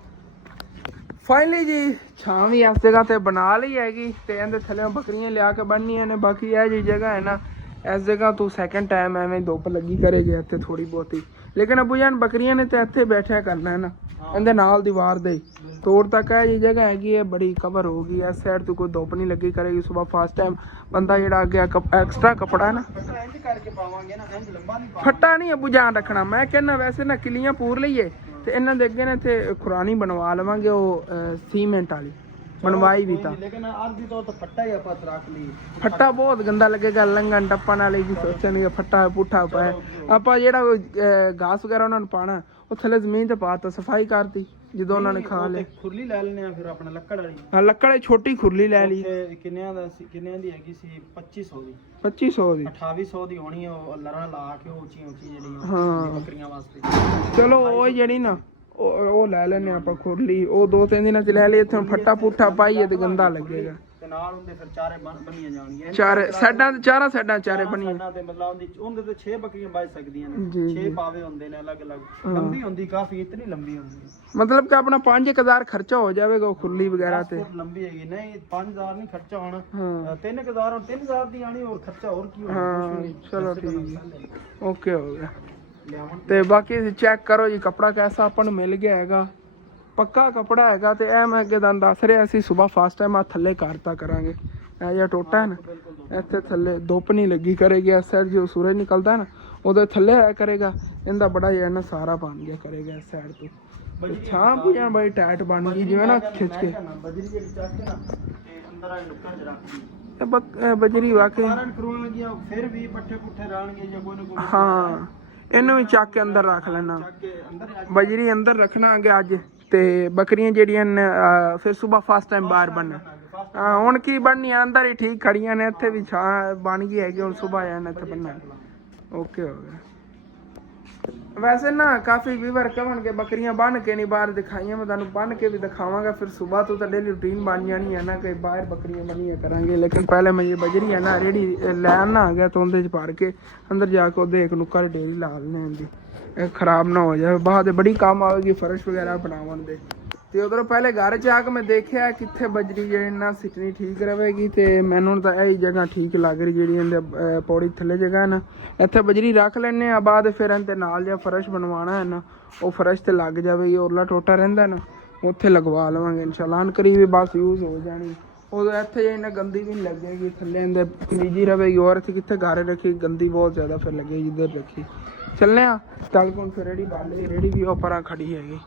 ਫਾਈਨਲੀ ਜੀ ਛਾਂ ਵੀ ਇਸ ਜਗ੍ਹਾ ਤੇ ਬਣਾ ਲਈ ਹੈਗੀ, ਤੇ ਇਹਦੇ ਥੱਲੇ ਬੱਕਰੀਆਂ ਲਿਆ ਕੇ ਬੰਨ੍ਹਣੀਆਂ ਨੇ। ਬਾਕੀ ਇਹ ਜੀ ਜਗ੍ਹਾ ਹੈ ਨਾ, ਇਸ ਜਗ੍ਹਾ ਤੋਂ ਸੈਕਿੰਡ ਟਾਈਮ ਐਵੇਂ ਧੁੱਪ ਲੱਗੀ ਕਰੇਗੀ ਇੱਥੇ ਥੋੜੀ ਬਹੁਤੀ, ਲੇਕਿਨ ਅਬੂ ਜਾਨ ਬੱਕਰੀਆਂ ਨੇ ਤੇ ਇੱਥੇ ਬੈਠਿਆ ਕਰਨਾ ਹੈ ਨਾ, ਇਹਦੇ ਨਾਲ ਦੀਵਾਰ ਦੇ ਤੋੜ ਤੱਕ ਇਹ ਜੀ ਜਗ੍ਹਾ ਹੈਗੀ ਹੈ, ਬੜੀ ਕਵਰ ਹੋ ਗਈ। ਇਸ ਸਾਈਡ ਤੋਂ ਕੋਈ ਧੁੱਪ ਨਹੀਂ ਲੱਗੀ ਕਰੇਗੀ। ਸੁਬਾਹ ਫਸਟ ਟਾਈਮ ਬੰਦਾ ਜਿਹੜਾ ਅੱਗੇ ਐਕਸਟਰਾ ਕੱਪੜਾ ਹੈ ਨਾ ਫੱਟਾ ਨਹੀਂ ਅਬੂ ਜਾਨ ਰੱਖਣਾ, ਮੈਂ ਕਹਿੰਦਾ ਵੈਸੇ ਨਾ ਕਿੱਲੀਆਂ ਪੂਰ ਲਈਏ ਤੇ ਇਹਨਾਂ ਦੇ ਅੱਗੇ ਨਾ ਇੱਥੇ ਖੁਰਾਨੀ ਬਣਵਾ ਲਵਾਂਗੇ, ਉਹ ਸੀਮੈਂਟ ਵਾਲੀ ਬਣਵਾਈ ਵੀ ਤਾਂ, ਲੇਕਿਨ ਅਰਜ਼ੀ ਤੋਂ ਤਾਂ ਫੱਟਾ ਹੀ ਆਪਾਂ ਰੱਖ ਲਈ। ਫੱਟਾ ਬਹੁਤ ਗੰਦਾ ਲੱਗੇਗਾ, ਲੰਘਣ ਟੱਪਣ ਵਾਲੇ ਜੀ ਸੋਚਣਗੇ ਫੱਟਾ ਪੁੱਠਾ ਪਾਇਆ। ਆਪਾਂ ਜਿਹੜਾ ਘਾਸ ਵਗੈਰਾ ਉਹਨਾਂ ਨੂੰ ਪਾਣਾ ਉਹ ਥੱਲੇ ਜ਼ਮੀਨ ਤੇ ਪਾਤਾ, ਸਫਾਈ ਕਰਤੀ ਜਦੋਂ ਉਹਨਾਂ ਨੇ ਖਾ ਲਿਆ। ਖੁਰਲੀ ਲੈ ਲੈਣੇ ਆ ਫਿਰ ਆਪਣਾ ਲੱਕੜ ਵਾਲੀ, ਹਾਂ ਲੱਕੜ ਵਾਲੀ ਛੋਟੀ ਖੁਰਲੀ ਲੈ ਲਈ। ਕਿੰਨਿਆਂ ਦੀ ਹੈਗੀ ਸੀ? 2500 ਦੀ। 2500 ਦੀ 2800 ਦੀ ਹੋਣੀ, ਉਹ ਲਰਾਂ ਲਾ ਕੇ ਉੱਚੀ ਜਿਹੜੀਆਂ ਬੱਕਰੀਆਂ ਵਾਸਤੇ। ਚਲੋ ਉਹ ਜਿਹੜੀ ਨਾ ਉਹ ਲੈ ਲੈਣੇ ਆਪਾਂ ਖੁਰਲੀ, ਉਹ 2-3 ਦਿਨਾਂ ਚ ਲੈ ਲਈ। ਇੱਥੇ ਫੱਟਾ ਪੁੱਠਾ ਪਾਈਏ ਤੇ ਗੰਦਾ ਲੱਗੇਗਾ। ਤੇ ਨਾਲ ਉਹਦੇ ਫਿਰ ਚਾਰੇ ਬੰਨੀਆਂ ਜਾਣਗੀਆਂ, ਚਾਰੇ ਸਾਈਡਾਂ ਤੇ, ਚਾਰਾਂ ਸਾਈਡਾਂ ਚਾਰੇ ਬੰਨੀਆਂ ਤੇ, ਮਤਲਬ ਉਹਦੇ ਤੇ 6 ਬੱਕਰੀਆਂ ਬਚ ਸਕਦੀਆਂ ਨੇ। 6 ਪਾਵੇ ਹੁੰਦੇ ਨੇ ਅਲੱਗ-ਅਲੱਗ, ਲੰਬੀ ਹੁੰਦੀ ਕਾਫੀ, ਇਤਨੀ ਲੰਬੀ ਹੁੰਦੀ ਮਤਲਬ ਕਿ ਆਪਣਾ 5000 ਖਰਚਾ ਹੋ ਜਾਵੇਗਾ ਉਹ ਖੁਰਲੀ ਵਗੈਰਾ ਤੇ। ਲੰਬੀ ਹੈਗੀ ਨਹੀਂ, 5000 ਨਹੀਂ ਖਰਚਾ ਹੋਣਾ, 3000 ਹੁਣ 3000 ਦੀ ਆਣੀ, ਹੋਰ ਖਰਚਾ ਹੋਰ ਕੀ ਹੋਣਾ। ਹਾਂ ਚਲੋ ਠੀਕ ਹੈ, ਓਕੇ ਹੋ ਗਿਆ। ਤੇ ਬਾਕੀ ਚੈੱਕ ਕਰੋ ਜੀ ਕੱਪੜਾ ਕੈਸਾ ਆਪਾਂ ਨੂੰ ਮਿਲ ਗਿਆ ਹੈਗਾ, ਪੱਕਾ ਕੱਪੜਾ ਹੈਗਾ। ਤੇ ਇਹ ਮੈਂ ਅੱਗੇ ਤੁਹਾਨੂੰ ਦੱਸ ਰਿਹਾ ਸੀ, ਸੁਬਾਹ ਫਸਟ ਟਾਈਮ ਆ ਥੱਲੇ ਕਰਤਾ ਕਰਾਂਗੇ। ਇਹ ਜਿਹਾ ਟੋਟਾ ਹੈ ਨਾ, ਇੱਥੇ ਥੱਲੇ ਧੁੱਪ ਨਹੀਂ ਲੱਗੀ ਕਰੇਗੀ। ਇਸ ਸਾਈਡ ਜੋ ਸੂਰਜ ਨਿਕਲਦਾ ਨਾ ਉਹਦੇ ਥੱਲੇ ਆਇਆ ਕਰੇਗਾ, ਇਹਦਾ ਬੜਾ ਜਿਹਾ ਨਾ ਸਾਰਾ ਬਣ ਗਿਆ ਕਰੇਗਾ ਇਸ ਸਾਈਡ ਤੋਂ। ਛਾਂ ਵੀ ਜਾਂ ਬੜੀ ਟਾਈਟ ਬਣ ਗਈ ਜਿਵੇਂ ਨਾ ਖਿੱਚ ਕੇ। ਬਜਰੀ ਵਾਕਈ ਫਿਰ ਵੀ ਪੱਠੇ ਪੁੱਠੇ ਰਹਿਣਗੇ ਜਾਂ ਕੋਈ ਨਾ ਕੋਈ। ਹਾਂ ਇਹਨੂੰ ਵੀ ਚੱਕ ਕੇ ਅੰਦਰ ਰੱਖ ਲੈਣਾ, ਬਜਰੀ ਅੰਦਰ ਰੱਖਣਾ ਅੱਗੇ ਅੱਜ। ਤੇ ਬੱਕਰੀਆਂ ਜਿਹੜੀਆਂ ਨੇ ਫਿਰ ਸੁਬਾਹ ਫਸਟ ਟਾਈਮ ਬਾਹਰ ਬਣਨਾ। ਹੁਣ ਕੀ ਬਣਨੀ ਅੰਦਰ ਹੀ ਠੀਕ ਖੜੀਆਂ ਨੇ, ਇੱਥੇ ਵੀ ਛਾਂ ਬਣ ਗਈ ਹੈਗੀ। ਹੁਣ ਸੁਬਾਹ ਜਾਣਾ ਇੱਥੇ ਬਣਨਾ। ਓਕੇ ਹੋ ਗਿਆ। ਵੈਸੇ ਨਾ ਕਾਫੀ ਵੀਵਰ ਕਹਣਗੇ ਬੱਕਰੀਆਂ ਬੰਨ ਕੇ ਨਹੀਂ ਬਾਹਰ ਦਿਖਾਈਆਂ, ਮੈਂ ਤੁਹਾਨੂੰ ਬੰਨ ਕੇ ਵੀ ਦਿਖਾਵਾਂਗਾ। ਫਿਰ ਸਵੇਰ ਤੋਂ ਤਾਂ ਡੇਲੀ ਰੂਟੀਨ ਬਣ ਜਾਣੀ है ना कि बाहर बकरियां बनिया करेंगे। लेकिन पहले मैं ये बजरी है ना रेडी लैन ना आ गया तो उनके भर के अंदर जाके उधर एक नुक्कर डेरी ला लेने उनकी खराब ना हो जाए। बाद बड़ी काम आएगी फर्श वगैरह बनावन दे। ਤੇ ਉਧਰੋਂ ਪਹਿਲੇ ਘਰ ਚ ਆ ਕੇ ਮੈਂ ਦੇਖਿਆ ਕਿੱਥੇ ਬਜਰੀ ਜਿਹੜੀ ਨਾ ਸਿੱਟਣੀ ਠੀਕ ਰਹੇਗੀ ਤੇ ਮੈਨੂੰ ਤਾਂ ਇਹੀ ਜਗ੍ਹਾ ਠੀਕ ਲੱਗ ਰਹੀ ਜਿਹੜੀ ਇਹਦੇ ਪੌੜੀ ਥੱਲੇ ਜਗ੍ਹਾ ਹੈ ਨਾ, ਇੱਥੇ ਬਜਰੀ ਰੱਖ ਲੈਣੇ ਆ। ਬਾਅਦ ਫਿਰ ਇਹਦੇ ਨਾਲ ਜਿਹਾ ਫਰਸ਼ ਬਣਵਾਉਣਾ ਹੈ ਨਾ, ਉਹ ਫਰਸ਼ ਤੇ ਲੱਗ ਜਾਵੇਗੀ। ਉਰਲਾ ਟੋਟਾ ਰਹਿੰਦਾ ਨਾ ਉੱਥੇ ਲਗਵਾ ਲਵਾਂਗੇ ਇਨਸ਼ਾਅੱਲਾ। ਕਰੀ ਵੀ ਬਸ ਯੂਜ਼ ਹੋ ਜਾਣੀ ਉਦੋਂ ਇੱਥੇ ਜੇ ਨਾ ਗੰਦੀ ਵੀ ਨਹੀਂ ਲੱਗੇਗੀ, ਥੱਲੇ ਇਹਦੇ ਨਿੱਜੀ ਰਹੇਗੀ। ਔਰ ਇੱਥੇ ਕਿੱਥੇ ਘਰ ਰੱਖੀ ਗੰਦੀ ਬਹੁਤ ਜ਼ਿਆਦਾ ਫਿਰ ਲੱਗੇਗੀ ਜਿੱਧਰ ਰੱਖੀ। ਚੱਲੇ ਆ ਚੱਲ ਕੋਣ ਫਿਰ ਰੇੜੀ ਬਾਲ ਲਈ, ਰੇੜੀ ਵੀ ਉਹ ਪਰਾਂ ਖੜੀ ਹੈਗੀ।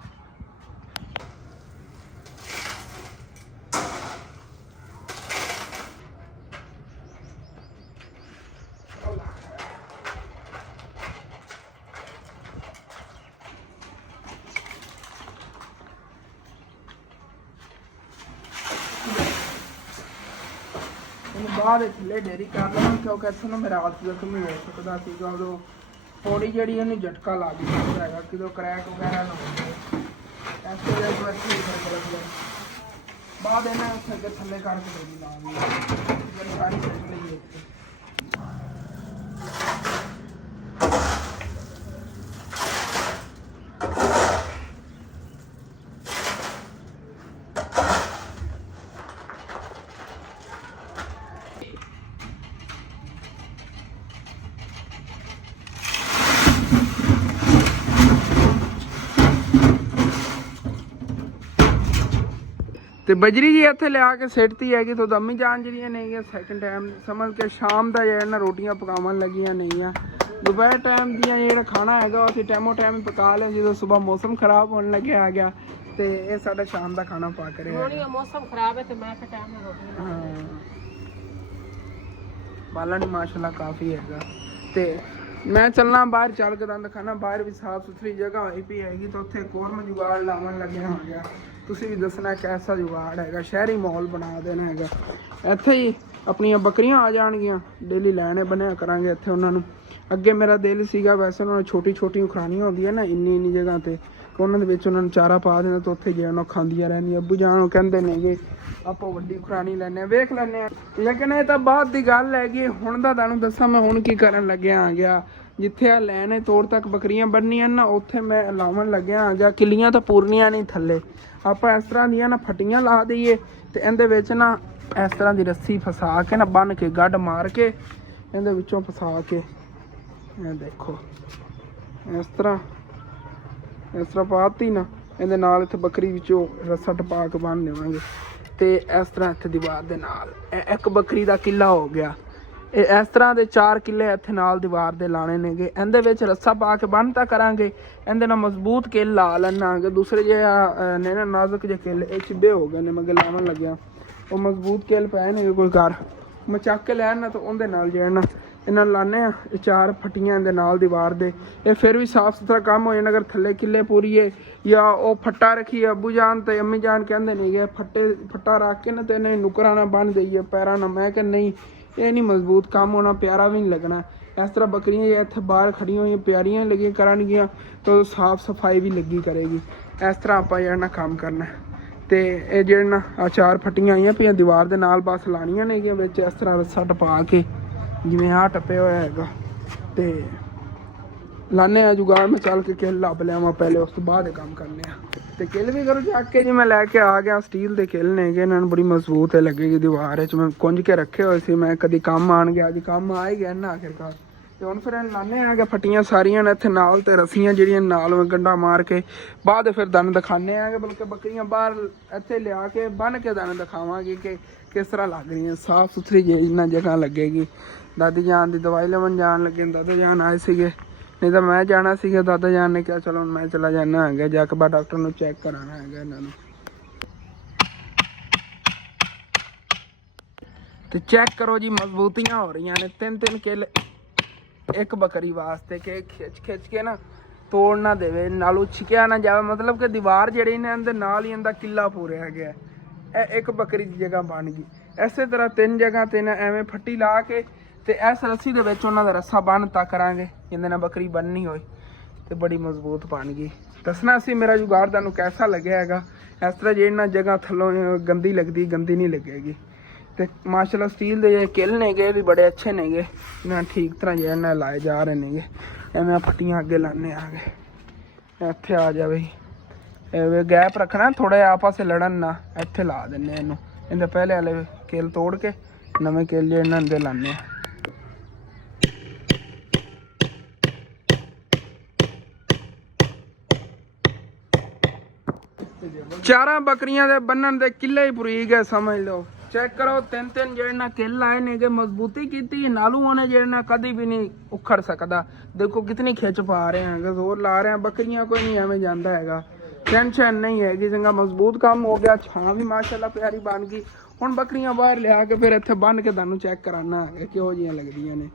ਬਾਅਦ ਥੱਲੇ ਡੇਰੀ ਕਰ ਲਵਾਂ ਕਿਉਂਕਿ ਇੱਥੇ ਨਾ ਮੇਰਾ ਹੱਥ ਜ਼ਖਮੀ ਹੋ ਸਕਦਾ ਸੀਗਾ। ਉਦੋਂ ਪੌੜੀ ਜਿਹੜੀ ਇਹਨੂੰ ਝਟਕਾ ਲੱਗ ਸਕਦਾ ਹੈਗਾ ਕਿਦੋਂ ਕਰੈਕ ਵਗੈਰਾ ਨਾ ਹੋਵੇ। ਇਸ ਵਜ੍ਹਾ ਤੋਂ ਇੱਥੇ ਹੀ ਫਰਕ ਲੱਗਦਾ। ਬਾਅਦ ਇਹਨਾਂ ਉੱਥੇ ਅੱਗੇ ਥੱਲੇ ਕਰਕੇ ਡੇਰੀ ਲਾਉਣੀ ਸਾਰੀ ਸਿੱਟ ਲਈ ਇੱਥੇ। ਤੇ ਬਜਰੀ ਜੀ ਇੱਥੇ ਲਿਆ ਕੇ ਸਿੱਟਤੀ ਹੈਗੀ ਤਾਂ ਅੰਮੀ ਜਾਨ ਜਿਹੜੀਆਂ ਨੇਗੀਆਂ ਸੈਕਿੰਡ ਟਾਈਮ ਸਮਝ ਕੇ ਸ਼ਾਮ ਦਾ ਜਿਹੜਾ ਨਾ ਰੋਟੀਆਂ ਪਕਾਉਣ ਲੱਗੀਆਂ ਨੇਗੀਆਂ। ਦੁਪਹਿਰ ਟਾਈਮ ਦੀਆਂ ਜਿਹੜਾ ਖਾਣਾ ਹੈਗਾ ਉਹ ਅਸੀਂ ਟਾਈਮੋ ਟਾਈਮ ਪਕਾ ਲਿਆ। ਜਦੋਂ ਸਵੇਰ ਮੌਸਮ ਖਰਾਬ ਹੋਣ ਲੱਗਿਆ ਆ ਗਿਆ ਤੇ ਇਹ ਸਾਡਾ ਸ਼ਾਮ ਦਾ ਖਾਣਾ ਪੱਕ ਰਿਹਾ। ਹੁਣ ਇਹ ਮੌਸਮ ਖਰਾਬ ਹੈ ਤੇ ਮੈਂ ਫਿਰ ਟਾਈਮ ਨਾਲ ਰੋਟੀ ਬਣਾ ਹਾਂ ਬਾਲਣ ਮਾਸ਼ਾਅੱਲਾ ਕਾਫੀ ਹੈਗਾ। ਤੇ ਮੈਂ ਚੱਲਣਾ ਬਾਹਰ ਚੱਲ ਕੇ ਦੰਦ ਖਾਣਾ। ਬਾਹਰ ਵੀ ਸਾਫ ਸੁਥਰੀ ਜਗ੍ਹਾ ਹੋਈ ਪਈ ਹੈਗੀ ਤਾਂ ਉੱਥੇ ਇੱਕ ਹੋਰ ਮੈਂ ਜੁਗਾੜ ਲਾਉਣ ਲੱਗਿਆ ਹੋ ਗਿਆ। ਤੁਸੀਂ ਵੀ ਦੱਸਣਾ ਕੈਸਾ ਜੁਗਾੜ ਹੈਗਾ। ਸ਼ਹਿਰੀ ਮਾਹੌਲ ਬਣਾ ਦੇਣਾ ਹੈਗਾ। ਇੱਥੇ ਹੀ ਆਪਣੀਆਂ ਬੱਕਰੀਆਂ ਆ ਜਾਣਗੀਆਂ, ਡੇਲੀ ਲੈਣੇ ਬਣਿਆ ਕਰਾਂਗੇ ਇੱਥੇ ਉਹਨਾਂ ਨੂੰ। ਅੱਗੇ ਮੇਰਾ ਦਿਲ ਸੀਗਾ ਵੈਸੇ ਉਹਨਾਂ ਨੂੰ ਛੋਟੀ ਛੋਟੀ ਖਰਾਣੀਆਂ ਹੁੰਦੀਆਂ ਨਾ ਇੰਨੀ ਜਗ੍ਹਾ ਤੇ ਉਹਨਾਂ ਦੇ ਵਿੱਚ ਉਹਨਾਂ ਨੂੰ ਚਾਰਾ ਪਾ ਦੇਣਾ ਤਾਂ ਉੱਥੇ ਜੇ ਉਹਨਾਂ ਖਾਂਦੀਆਂ ਰਹਿੰਦੀਆਂ। ਅੱਬੂ ਜਾਨ ਉਹ ਕਹਿੰਦੇ ਨੇਗੇ ਆਪਾਂ ਵੱਡੀ ਖਰਾਣੀ ਲੈਂਦੇ ਹਾਂ, ਵੇਖ ਲੈਂਦੇ ਹਾਂ। ਲੇਕਿਨ ਇਹ ਤਾਂ ਬਾਅਦ ਦੀ ਗੱਲ ਹੈਗੀ। ਹੁਣ ਦਾ ਤੁਹਾਨੂੰ ਦੱਸਾਂ ਮੈਂ ਹੁਣ ਕੀ ਕਰਨ ਲੱਗਿਆ ਆ ਗਿਆ। ਜਿੱਥੇ ਆ ਲੈਣੇ ਤੋੜ ਤੱਕ ਬੱਕਰੀਆਂ ਬੰਨੀਆਂ ਨਾ ਉੱਥੇ ਮੈਂ ਲਾਉਣ ਲੱਗਿਆ ਆ ਗਿਆ। ਕਿੱਲੀਆਂ ਤਾਂ ਪੂਰਨੀਆਂ ਨਹੀਂ ਥੱਲੇ। ਆਪਾਂ ਇਸ ਤਰ੍ਹਾਂ ਦੀਆਂ ਨਾ ਫੱਟੀਆਂ ਲਾ ਦਈਏ ਤੇ ਇਹਦੇ ਵਿੱਚ ਨਾ ਇਸ ਤਰ੍ਹਾਂ ਦੀ ਰੱਸੀ ਫਸਾ ਕੇ ਨਾ ਬੰਨ ਕੇ ਗੱਡ ਮਾਰ ਕੇ ਇਹਦੇ ਵਿੱਚੋਂ ਫਸਾ ਕੇ ਇਹ ਦੇਖੋ ਇਸ ਤਰ੍ਹਾਂ ਪਾਤੀ ਨਾ ਇਹਦੇ ਨਾਲ ਇੱਥੇ ਬੱਕਰੀ ਵਿੱਚੋਂ ਰੱਸਾ ਟਪਾ ਕੇ ਬੰਨ ਦੇਵਾਂਗੇ। ਤੇ ਇਸ ਤਰ੍ਹਾਂ ਇੱਥੇ ਦੀਵਾਰ ਦੇ ਨਾਲ ਇੱਕ ਬੱਕਰੀ ਦਾ ਕਿੱਲਾ ਹੋ ਗਿਆ। ਇਹ ਇਸ ਤਰ੍ਹਾਂ ਦੇ 4 ਕਿੱਲੇ ਇੱਥੇ ਨਾਲ ਦੀਵਾਰ ਦੇ ਲਾਣੇ ਨੇਗੇ। ਇਹਦੇ ਵਿੱਚ ਰੱਸਾ ਪਾ ਕੇ ਬੰਨ ਤਾਂ ਕਰਾਂਗੇ। ਇਹਦੇ ਨਾਲ ਮਜ਼ਬੂਤ ਕਿੱਲ ਲਾ ਲੈਣਾਂਗੇ। ਦੂਸਰੇ ਜਿਹੇ ਨੇ ਨਾ ਨਾਜ਼ੁਕ ਜਿਹੇ ਕਿੱਲ ਇਹ ਚਿੱਬੇ ਹੋ ਗਏ ਨੇ। ਮੈਂ ਲਾਉਣ ਲੱਗਿਆ ਉਹ ਮਜ਼ਬੂਤ ਕਿੱਲ ਪਏ ਨੇ ਕੋਈ ਘਰ ਮੈਂ ਚੱਕ ਕੇ ਲੈਣ ਨਾ ਤਾਂ ਉਹਦੇ ਨਾਲ ਜਿਹੜਾ ਇਹਨਾਂ ਲਾਉਂਦੇ ਆ ਇਹ 4 ਫੱਟੀਆਂ ਇਹਦੇ ਨਾਲ ਦੀਵਾਰ ਦੇ। ਇਹ ਫਿਰ ਵੀ ਸਾਫ਼ ਸੁਥਰਾ ਕੰਮ ਹੋ ਜਾਣਾ। ਅਗਰ ਥੱਲੇ ਕਿੱਲੇ ਪੂਰੀਏ ਜਾਂ ਉਹ ਫੱਟਾ ਰੱਖੀਏ ਅੱਬੂ ਜਾਨ ਤੇ ਅੰਮੀ ਜਾਨ ਕਹਿੰਦੇ ਨੇਗੇ ਫੱਟਾ ਰੱਖ ਕੇ ਨਾ ਤੇ ਇਹਨੇ ਨੁਕਰਾਂ ਨਾਲ ਬੰਨ ਦਈਏ ਪੈਰਾਂ ਨਾਲ। ਮੈਂ ਕਿਹਾ ਨਹੀਂ ਇਹ ਨਹੀਂ ਮਜ਼ਬੂਤ ਕੰਮ ਹੋਣਾ, ਪਿਆਰਾ ਵੀ ਨਹੀਂ ਲੱਗਣਾ। ਇਸ ਤਰ੍ਹਾਂ ਬੱਕਰੀਆਂ ਇੱਥੇ ਬਾਹਰ ਖੜੀਆਂ ਹੋਈਆਂ ਪਿਆਰੀਆਂ ਲੱਗੀਆਂ ਕਰਨਗੀਆਂ ਤਾਂ ਸਾਫ਼ ਸਫਾਈ ਵੀ ਲੱਗੀ ਕਰੇਗੀ। ਇਸ ਤਰ੍ਹਾਂ ਆਪਾਂ ਜਿਹੜਾ ਨਾ ਕੰਮ ਕਰਨਾ। ਤੇ ਇਹ ਜਿਹੜੇ ਨਾ ਆ 4 ਫੱਟੀਆਂ ਆਈਆਂ ਪਈਆਂ ਦੀਵਾਰ ਦੇ ਨਾਲ ਬਸ ਲਾਣੀਆਂ ਨੇਗੀਆਂ ਵਿੱਚ ਇਸ ਤਰ੍ਹਾਂ ਰੱਸਾ ਟਪਾ ਕੇ ਜਿਵੇਂ ਆਹ ਟੱਪਿਆ ਹੋਇਆ ਹੈਗਾ। ਤੇ ਲਾਣੇ ਆ ਜੁਗਾੜ ਮੈਂ ਚੱਲ ਕੇ ਕਿੱਲ ਲੱਭ ਲਿਆਵਾਂ ਪਹਿਲੇ ਉਸ ਤੋਂ ਬਾਅਦ ਇਹ ਕੰਮ ਕਰਨੇ ਆ। ਤੇ ਕਿੱਲ ਵੀ ਕਰੋ ਚੱਕ ਕੇ ਜੀ ਮੈਂ ਲੈ ਕੇ ਆ ਗਿਆ। ਸਟੀਲ ਦੇ ਕਿੱਲ ਨੇਗੇ ਇਹਨਾਂ ਨੂੰ ਬੜੀ ਮਜ਼ਬੂਤ ਲੱਗੇਗੀ ਦੀਵਾਰ ਵਿੱਚ। ਮੈਂ ਕੁੰਝ ਕੇ ਰੱਖੇ ਹੋਏ ਸੀ ਮੈਂ ਕਦੀ ਕੰਮ ਆਣ ਗਿਆ ਅੱਜ ਕੰਮ ਆ ਹੀ ਗਿਆ ਨਾ ਆਖਿਰਕਾਰ। ਤੇ ਹੁਣ ਫਿਰ ਲਾਣੇ ਆ ਕਿ ਫੱਟੀਆਂ ਸਾਰੀਆਂ ਨੇ ਇੱਥੇ ਨਾਲ ਤੇ ਰੱਸੀਆਂ ਜਿਹੜੀਆਂ ਨਾਲ ਗੰਡਾ ਮਾਰ ਕੇ ਬਾਅਦ ਫਿਰ ਦੰਦ ਦਿਖਾਣੇ ਆਗੇ। ਬਲਕਿ ਬੱਕਰੀਆਂ ਬਾਹਰ ਇੱਥੇ ਲਿਆ ਕੇ ਬੰਨ ਕੇ ਦੰਦ ਦਿਖਾਵਾਂਗੇ ਕਿ ਕਿਸ ਤਰ੍ਹਾਂ ਲੱਗ ਰਹੀਆਂ। ਸਾਫ਼ ਸੁਥਰੀ ਜਿਹੀ ਜਗ੍ਹਾ ਲੱਗੇਗੀ। ਦਾਦੀ ਜਾਨ ਦੀ ਦਵਾਈ ਲੈਣ ਜਾਣ ਲੱਗੇ ਦਾਦਾ ਜਾਨ ਆਏ ਸੀਗੇ ਨਹੀਂ ਤਾਂ ਮੈਂ ਜਾਣਾ ਸੀਗਾ। ਦਾਦਾ ਜਾਨ ਨੇ ਕਿਹਾ ਚਲੋ ਮੈਂ ਚਲਾ ਜਾਣਾ ਹੈਗਾ ਜਾ ਕੇ ਬਾਅਦ ਡਾਕਟਰ ਨੂੰ ਚੈੱਕ ਕਰਾਉਣਾ ਹੈਗਾ ਇਹਨਾਂ ਨੂੰ। ਤੇ ਚੈੱਕ ਕਰੋ ਜੀ ਮਜ਼ਬੂਤੀਆਂ ਹੋ ਰਹੀਆਂ ਨੇ। 3 ਕਿੱਲ ਇੱਕ ਬੱਕਰੀ ਵਾਸਤੇ ਕਿ ਖਿੱਚ ਕੇ ਨਾ ਤੋੜ ਨਾ ਦੇਵੇ ਨਾਲੋਂ ਛਿਕਿਆ ਨਾ ਜਾਵੇ। ਮਤਲਬ ਕਿ ਦੀਵਾਰ ਜਿਹੜੀ ਨੇ ਇਹਦੇ ਨਾਲ ਹੀ ਇਹਦਾ ਕਿੱਲਾ ਪੂਰਿਆ ਗਿਆ। ਇਹ ਇੱਕ ਬੱਕਰੀ ਦੀ ਜਗ੍ਹਾ ਬਣ ਗਈ। ਇਸੇ ਤਰ੍ਹਾਂ 3 ਜਗ੍ਹਾ ਤੇ ਨਾ ਐਵੇਂ ਫੱਟੀ ਲਾ ਕੇ ਤੇ ਇਸ ਰੱਸੀ ਦੇ ਵਿੱਚ ਉਹਨਾਂ ਦਾ ਰੱਸਾ ਬੰਨ੍ਹਤਾ ਕਰਾਂਗੇ ਜਿਹਦੇ ਨਾਲ ਬੱਕਰੀ ਬੰਨ੍ਹਣੀ ਹੋਏ। ਤੇ ਬੜੀ ਮਜ਼ਬੂਤ ਬਣ ਗਈ। ਦੱਸਣਾ ਸੀ ਮੇਰਾ ਜੁਗਾੜ ਤੁਹਾਨੂੰ ਕੈਸਾ ਲੱਗਿਆ ਹੈਗਾ। ਇਸ ਤਰ੍ਹਾਂ ਜੇ ਇਹਨਾਂ ਜਗ੍ਹਾ ਥੱਲੋਂ ਗੰਦੀ ਨਹੀਂ ਲੱਗੇਗੀ। ਤੇ ਮਾਸ਼ਾਅੱਲਾ ਸਟੀਲ ਦੇ ਜਿਹੜੇ ਕਿੱਲ ਨੇਗੇ ਵੀ ਬੜੇ ਅੱਛੇ ਨੇਗੇ, ਇਹਨਾਂ ਠੀਕ ਤਰ੍ਹਾਂ ਜਿਹੜਾ ਨਾਲ ਲਾਏ ਜਾ ਰਹੇ ਨੇਗੇ। ਐਵੇਂ ਫੱਟੀਆਂ ਅੱਗੇ ਲਾਣੇ ਆ ਗਏ, ਇੱਥੇ ਆ ਜਾ ਬਈ, ਇਹ ਗੈਪ ਰੱਖਣਾ ਥੋੜਾ ਜਿਹਾ, ਆਪਸ ਵਿੱਚ ਲੜਨ ਨਾ। ਇੱਥੇ ਲਾ ਦਿੰਨੇ ਇਹਨੂੰ, ਇਹਦੇ ਪਹਿਲੇ ਵਾਲੇ ਕਿੱਲ ਤੋੜ ਕੇ ਨਵੇਂ ਕਿੱਲ ਜਿਹੜੇ ਇਹਨਾਂ ਦੇ ਲਾਣੇ ਆ। ਚਾਰਾਂ ਬੱਕਰੀਆਂ ਦੇ ਬੰਨਣ ਦੇ ਕਿੱਲੇ ਹੀ ਪੁਰੀ ਗਏ ਸਮਝ ਲਓ। ਚੈੱਕ ਕਰੋ, ਤਿੰਨ ਜਿਹੜੇ ਨਾ ਕਿੱਲ ਆਏ ਨੇਗੇ, ਮਜ਼ਬੂਤੀ ਕੀਤੀ ਨਾਲੂ ਉਹਨੇ ਜਿਹੜੇ ਨਾ ਕਦੀ ਵੀ ਨਹੀਂ ਉਖੜ ਸਕਦਾ। ਦੇਖੋ ਕਿਤਨੀ ਖਿੱਚ ਪਾ ਰਹੇ ਹੈਗੇ, ਜ਼ੋਰ ਲਾ ਰਹੇ ਆ। ਬੱਕਰੀਆਂ ਕੋਈ ਨਹੀਂ ਐਵੇਂ ਜਾਂਦਾ ਹੈਗਾ, ਟੈਨਸ਼ਨ ਨਹੀਂ ਹੈਗੀ। ਚੰਗਾ ਮਜ਼ਬੂਤ ਕੰਮ ਹੋ ਗਿਆ, ਛਾਂ ਵੀ ਮਾਸ਼ਾਅੱਲਾ ਪਿਆਰੀ ਬਣ ਗਈ। ਹੁਣ ਬੱਕਰੀਆਂ ਬਾਹਰ ਲਿਆ ਕੇ ਫਿਰ ਇੱਥੇ ਬੰਨ ਕੇ ਤੁਹਾਨੂੰ ਚੈੱਕ ਕਰਾਉਣਾ ਹੈਗਾ ਕਿਹੋ ਜਿਹੀਆਂ ਲੱਗਦੀਆਂ ਨੇ।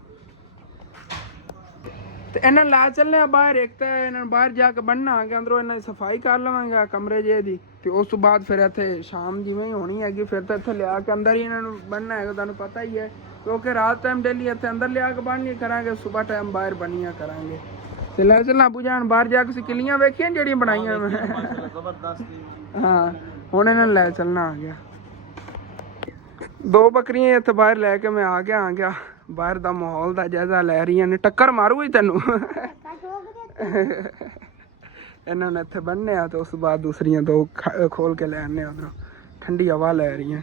ਤੇ ਇਹਨਾਂ ਲਾ ਚੱਲੇ ਆ ਬਾਹਰ। ਇੱਕ ਤਾਂ ਇਹਨਾਂ ਨੂੰ ਬਾਹਰ ਜਾ ਕੇ ਬੰਨਣਾ ਆ ਗਿਆ, ਅੰਦਰੋਂ ਇਹਨਾਂ ਦੀ ਸਫਾਈ ਕਰ ਲਵਾਂਗਾ ਕਮਰੇ ਜੇ ਦੀ। ਤੇ ਉਸ ਤੋਂ ਬਾਅਦ ਫਿਰ ਇੱਥੇ ਸ਼ਾਮ ਜਿਵੇਂ ਹੀ ਹੋਣੀ ਹੈਗੀ, ਫਿਰ ਤਾਂ ਇੱਥੇ ਲਿਆ ਕੇ ਅੰਦਰ ਹੀ ਇਹਨਾਂ ਨੂੰ ਬੰਨਣਾ ਹੈਗਾ, ਤੁਹਾਨੂੰ ਪਤਾ ਹੀ ਹੈ। ਕਿਉਂਕਿ ਰਾਤ ਟਾਈਮ ਡੇਲੀ ਇੱਥੇ ਅੰਦਰ ਲਿਆ ਕੇ ਬੰਨ ਕਰਾਂਗੇ, ਸਵੇਰ ਟਾਈਮ ਬਾਹਰ ਬੰਨੀਆਂ ਕਰਾਂਗੇ। ਤੇ ਲੈ ਚੱਲਾਂ ਅਬੂ ਜਾਨ ਬਾਹਰ ਜਾ ਕੇ ਕਿੱਲੀਆਂ ਵੇਖੀਆਂ ਜਿਹੜੀਆਂ ਬਣਾਈਆਂ ਮੈਂ। ਹਾਂ ਹੁਣ ਇਹਨਾਂ ਨੂੰ ਲੈ ਚੱਲਣਾ ਆ ਗਿਆ। 2 ਬੱਕਰੀਆਂ ਇੱਥੇ ਬਾਹਰ ਲੈ ਕੇ ਮੈਂ ਆ ਗਿਆ। ਬਾਹਰ ਦਾ ਮਾਹੌਲ ਦਾ ਜਾਇਜ਼ਾ ਲੈ ਰਹੀਆਂ ਨੇ। ਟੱਕਰ ਮਾਰੂ ਹੀ ਤੈਨੂੰ। ਇਹਨਾਂ ਨੇ ਇੱਥੇ ਬੰਨਿਆ ਤੇ ਉਸ ਤੋਂ ਬਾਅਦ ਦੂਸਰੀਆਂ 2 ਖੋਲ ਕੇ ਲੈ ਆਨੇ ਉਧਰੋਂ, ਠੰਡੀ ਹਵਾ ਲੈ ਰਹੀਆਂ।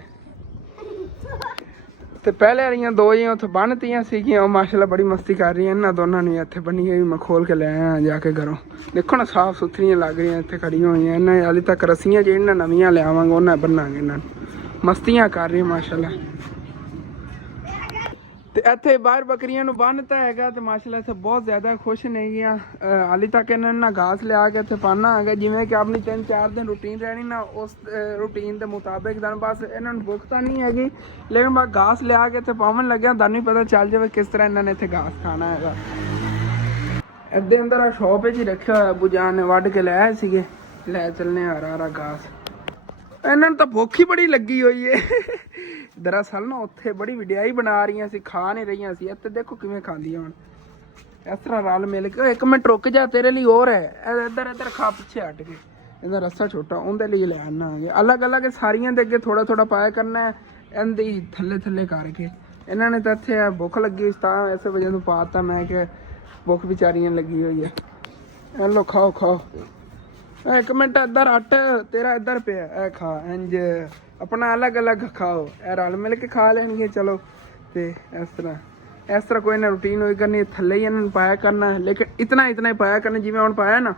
ਤੇ ਪਹਿਲੇ ਵਾਲੀਆਂ 2 ਜਿਹੀਆਂ ਉੱਥੇ ਬੰਨਤੀਆਂ ਸੀਗੀਆਂ, ਉਹ ਮਾਸ਼ਾਅੱਲਾ ਬੜੀ ਮਸਤੀ ਕਰ ਰਹੀਆਂ। ਇਹਨਾਂ ਦੋਨਾਂ ਨੂੰ ਇੱਥੇ ਬੰਨੀ ਹੋਈ ਮੈਂ ਖੋਲ ਕੇ ਲੈ ਆਇਆ ਜਾ ਕੇ ਘਰੋਂ। ਦੇਖੋ ਨਾ ਸਾਫ਼ ਸੁਥਰੀਆਂ ਲੱਗ ਰਹੀਆਂ, ਇੱਥੇ ਖੜੀਆਂ ਹੋਈਆਂ। ਇਹਨਾਂ ਹਾਲੇ ਤੱਕ ਰੱਸੀਆਂ ਜਿਹੜੀਆਂ ਨਵੀਆਂ ਲਿਆਵਾਂਗੇ ਉਹਨਾਂ ਬੰਨਾਂਗੇ। ਇਹਨਾਂ ਨੂੰ ਮਸਤੀਆਂ ਕਰ ਰਹੀਆਂ ਮਾਸ਼ਾਅੱਲਾ। ਤੇ ਇੱਥੇ ਬਾਹਰ ਬੱਕਰੀਆਂ ਨੂੰ ਬੰਨਤਾ ਹੈਗਾ ਤੇ ਮਾਸ਼ਾਅੱਲਾ ਇੱਥੇ ਬਹੁਤ ਜ਼ਿਆਦਾ ਖੁਸ਼ ਨੇਗੀਆਂ। ਹਾਲੇ ਤੱਕ ਇਹਨਾਂ ਨੇ ਘਾਸ ਲਿਆ ਕੇ ਇੱਥੇ ਪਾਣਾ ਹੈਗਾ, ਜਿਵੇਂ ਕਿ ਆਪਣੀ 3-4 ਦਿਨ ਰੂਟੀਨ ਰਹਿਣੀ ਨਾ, ਉਸ ਰੂਟੀਨ ਦੇ ਮੁਤਾਬਿਕ ਤਾਂ ਬਸ ਇਹਨਾਂ ਨੂੰ ਭੁੱਖ ਤਾਂ ਨਹੀਂ ਹੈਗੀ, ਲੇਕਿਨ ਬਸ ਘਾਸ ਲਿਆ ਕੇ ਇੱਥੇ ਪਾਵਣ ਲੱਗਿਆ। ਤੁਹਾਨੂੰ ਪਤਾ ਚੱਲ ਜਾਵੇ ਕਿਸ ਤਰ੍ਹਾਂ ਇਹਨਾਂ ਨੇ ਇੱਥੇ ਘਾਸ ਖਾਣਾ ਹੈਗਾ। ਇੱਦੇ ਅੰਦਰ ਆ ਸ਼ੌਪ ਵਿੱਚ ਹੀ ਰੱਖਿਆ ਹੋਇਆ, ਅਬੂ ਜਾਨ ਨੇ ਵੱਢ ਕੇ ਲੈ ਆਏ ਸੀਗੇ। ਲੈ ਚੱਲਨੇ ਹਰਾ ਘਾਸ। ਇਹਨਾਂ ਨੂੰ ਤਾਂ ਭੁੱਖ ਹੀ ਬੜੀ ਲੱਗੀ ਹੋਈ ਏ। ਦਰਅਸਲ ਨਾ ਉੱਥੇ ਬੜੀ ਵਿਡਿਆਈ ਬਣਾ ਰਹੀਆਂ ਸੀ, ਖਾ ਨਹੀਂ ਰਹੀਆਂ ਸੀ। ਇੱਥੇ ਦੇਖੋ ਕਿਵੇਂ ਖਾਂਦੀਆਂ ਹੁਣ, ਇਸ ਤਰ੍ਹਾਂ ਰਲ ਮਿਲ ਕੇ। 1 ਮਿੰਟ ਰੁਕ ਜਾ, ਤੇਰੇ ਲਈ ਹੋਰ ਹੈ। ਇੱਧਰ ਖਾ, ਪਿੱਛੇ ਹਟ ਕੇ। ਇਹਦਾ ਰੱਸਾ ਛੋਟਾ, ਉਹਦੇ ਲਈ ਲੈ ਆਣਾ ਆ ਗਿਆ। ਅਲੱਗ ਸਾਰੀਆਂ ਦੇ ਅੱਗੇ ਥੋੜਾ ਪਾਇਆ ਕਰਨਾ ਹੈ, ਇਹਦੀ ਥੱਲੇ ਕਰਕੇ। ਇਹਨਾਂ ਨੇ ਤਾਂ ਇੱਥੇ ਭੁੱਖ ਲੱਗੀ ਤਾਂ ਇਸੇ ਵਜ੍ਹਾ ਤੋਂ ਪਾਤਾ ਮੈਂ ਕਿ ਭੁੱਖ ਵਿਚਾਰੀਆਂ ਲੱਗੀ ਹੋਈ ਹੈ। ਇਹ ਲੋ ਖਾਓ। 1 ਮਿੰਟ ਇੱਧਰ ਹਟ, ਤੇਰਾ ਇੱਧਰ ਪਿਆ, ਇਹ ਖਾ। ਇੰਜ ਆਪਣਾ ਅਲੱਗ ਖਾਓ, ਇਹ ਰਲ ਮਿਲ ਕੇ ਖਾ ਲੈਣਗੇ। ਚਲੋ ਤੇ ਇਸ ਤਰ੍ਹਾਂ ਕੋਈ ਨਾ ਰੂਟੀਨ ਹੋਈ ਕਰਨੀ। ਥੱਲੇ ਹੀ ਇਹਨਾਂ ਨੂੰ ਪਾਇਆ ਕਰਨਾ, ਲੇਕਿਨ ਇਤਨਾ ਹੀ ਪਾਇਆ ਕਰਨਾ ਜਿਵੇਂ ਹੁਣ ਪਾਇਆ ਨਾ।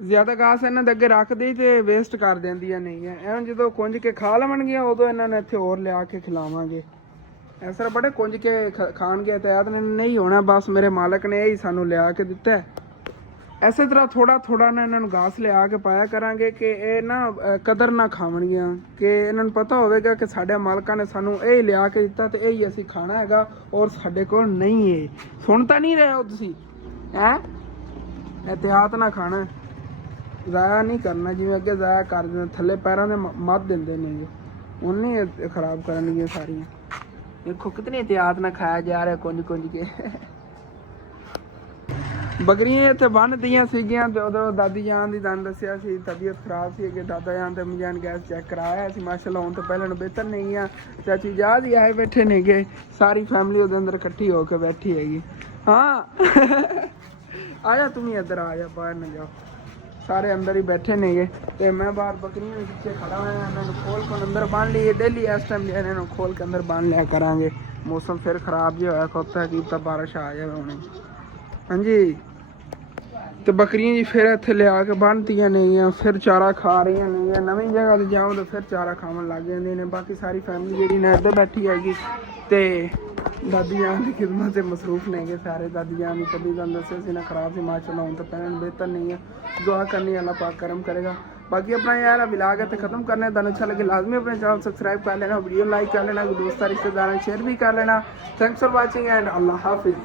ਜ਼ਿਆਦਾ ਘਾਸ ਇਹਨਾਂ ਦੇ ਅੱਗੇ ਰੱਖਦੇ ਤੇ ਵੇਸਟ ਕਰ ਦਿੰਦੀਆਂ ਨਹੀਂ ਹੈ। ਐਵੇਂ ਜਦੋਂ ਕੁੰਝ ਕੇ ਖਾ ਲਵਣਗੀਆਂ ਉਦੋਂ ਇਹਨਾਂ ਨੇ ਇੱਥੇ ਹੋਰ ਲਿਆ ਕੇ ਖਿਲਾਵਾਂਗੇ। ਇਸ ਤਰ੍ਹਾਂ ਬੜੇ ਕੁੰਝ ਕੇ ਖਾਣਗੇ ਤਾਂ ਯਾਦ ਨਹੀਂ ਹੋਣਾ, ਬਸ ਮੇਰੇ ਮਾਲਕ ਨੇ ਇਹੀ ਸਾਨੂੰ ਲਿਆ ਕੇ ਦਿੱਤਾ। ਇਸੇ ਤਰ੍ਹਾਂ ਥੋੜਾ ਨਾ ਇਹਨਾਂ ਨੂੰ ਘਾਸ ਲਿਆ ਕੇ ਪਾਇਆ ਕਰਾਂਗੇ ਕਿ ਇਹ ਨਾ ਕਦਰ ਨਾ ਖਾਵਣਗੀਆਂ, ਕਿ ਇਹਨਾਂ ਨੂੰ ਪਤਾ ਹੋਵੇਗਾ ਕਿ ਸਾਡੇ ਮਾਲਕਾਂ ਨੇ ਸਾਨੂੰ ਇਹ ਲਿਆ ਕੇ ਦਿੱਤਾ ਤੇ ਇਹ ਹੀ ਅਸੀਂ ਖਾਣਾ ਹੈਗਾ, ਔਰ ਸਾਡੇ ਕੋਲ ਨਹੀਂ ਹੈ। ਸੁਣ ਤਾਂ ਨਹੀਂ ਰਹੇ ਹੋ ਤੁਸੀਂ? ਇਹਤਿਆਤ ਨਾਲ ਖਾਣਾ, ਜ਼ਾਇਆ ਨਹੀਂ ਕਰਨਾ। ਜਿਵੇਂ ਅੱਗੇ ਜ਼ਾਇਆ ਕਰ ਦਿੰਦੇ, ਥੱਲੇ ਪੈਰਾਂ ਦੇ ਮੱਧ ਦਿੰਦੇ ਨੇ, ਉਹਨੇ ਖਰਾਬ ਕਰਨਗੀਆਂ ਸਾਰੀਆਂ। ਦੇਖੋ ਕਿਤਨੀ ਇਹਤਿਆਤ ਨਾਲ ਖਾਇਆ ਜਾ ਰਿਹਾ, ਕੁੰਝ ਕੇ। ਬੱਕਰੀਆਂ ਇੱਥੇ ਬੰਨ੍ਹਦੀਆਂ ਸੀਗੀਆਂ ਤੇ ਉਧਰੋਂ ਦਾਦੀ ਜਾਨ ਦੀ ਤੁਹਾਨੂੰ ਦੱਸਿਆ ਸੀ ਤਬੀਅਤ ਖਰਾਬ ਸੀ ਕਿ ਦਾਦਾ ਜਾਨ ਤੇ ਅੰਮੀ ਜਾਨ ਗੈਸ ਚੈੱਕ ਕਰਾਇਆ ਸੀ। ਮਾਸ਼ਾਅੱਲਾ ਹੁਣ ਤੋਂ ਪਹਿਲਾਂ ਨੂੰ ਬਿਹਤਰ ਨਹੀਂ ਆ। ਚਾਚੀ ਜਾਦ ਹੀ ਆਏ ਬੈਠੇ ਨੇਗੇ, ਸਾਰੀ ਫੈਮਿਲੀ ਉਹਦੇ ਅੰਦਰ ਇਕੱਠੀ ਹੋ ਕੇ ਬੈਠੀ ਹੈਗੀ। ਹਾਂ ਆ ਜਾ ਤੂੰ ਵੀ ਇੱਧਰ ਆ ਜਾ, ਬਾਹਰ ਨਾ ਜਾਓ। ਸਾਰੇ ਅੰਦਰ ਹੀ ਬੈਠੇ ਨੇਗੇ ਤੇ ਮੈਂ ਬਾਹਰ ਬੱਕਰੀਆਂ ਦੇ ਪਿੱਛੇ ਖੜਾ ਹੋਇਆ। ਇਹਨਾਂ ਨੂੰ ਖੋਲ ਕੇ ਅੰਦਰ ਬੰਨ ਲਈਏ। ਡੇਲੀ ਇਸ ਟਾਈਮ ਇਹਨਾਂ ਨੂੰ ਖੋਲ ਕੇ ਅੰਦਰ ਬੰਨ ਲਿਆ ਕਰਾਂਗੇ। ਮੌਸਮ ਫਿਰ ਖਰਾਬ ਜਿਹਾ ਹੋਇਆ ਖੋਤਾ ਕੀ ਤਾਂ ਬਾਰਿਸ਼ ਆ ਜਾਵੇ ਹੁਣੇ। ਹਾਂਜੀ ਤੇ ਬੱਕਰੀਆਂ ਜੀ ਫਿਰ ਇੱਥੇ ਲਿਆ ਕੇ ਬੰਨ੍ਹਤੀਆਂ ਨੇਗੀਆਂ, ਫਿਰ ਚਾਰਾ ਖਾ ਰਹੀਆਂ ਨੇਗੀਆਂ। ਨਵੀਂ ਜਗ੍ਹਾ ਤੇ ਜਾਓ ਤਾਂ ਫਿਰ ਚਾਰਾ ਖਾਣ ਲੱਗ ਜਾਂਦੇ ਨੇ। ਬਾਕੀ ਸਾਰੀ ਫੈਮਿਲੀ ਜਿਹੜੀ ਨੇ ਇੱਧਰ ਬੈਠੀ ਹੈਗੀ ਤੇ ਦਾਦੀ ਜਾਨ ਦੀ ਖਿਦਮਤ 'ਤੇ ਮਸਰੂਫ ਨੇਗੇ ਸਾਰੇ। ਦਾਦੀ ਜਾਨ ਦੀ ਤਬੀਅਤ ਤੁਹਾਨੂੰ ਦੱਸਿਆ ਸੀ ਨਾ ਖਰਾਬ ਸੀ, ਮਾਸ਼ਾਅੱਲਾ ਹੁਣ ਤਾਂ ਪਹਿਲਾਂ ਬਿਹਤਰ ਨਹੀਂ ਹੈ। ਦੁਆ ਕਰਨੀ ਅੱਲਾਹ ਪਾਕ ਕਰਮ ਕਰੇਗਾ। बाकी अपना यार व्लॉग है तो ख़त्म करना है। अच्छा लगे लाजमी अपने चैनल सब्सक्राइब कर लेना, वीडियो लाइक कर लेना, दोस्तों रिश्तेदारों शेयर भी कर लेना। थैंक्स फॉर वाचिंग एंड अल्लाह हाफिज़।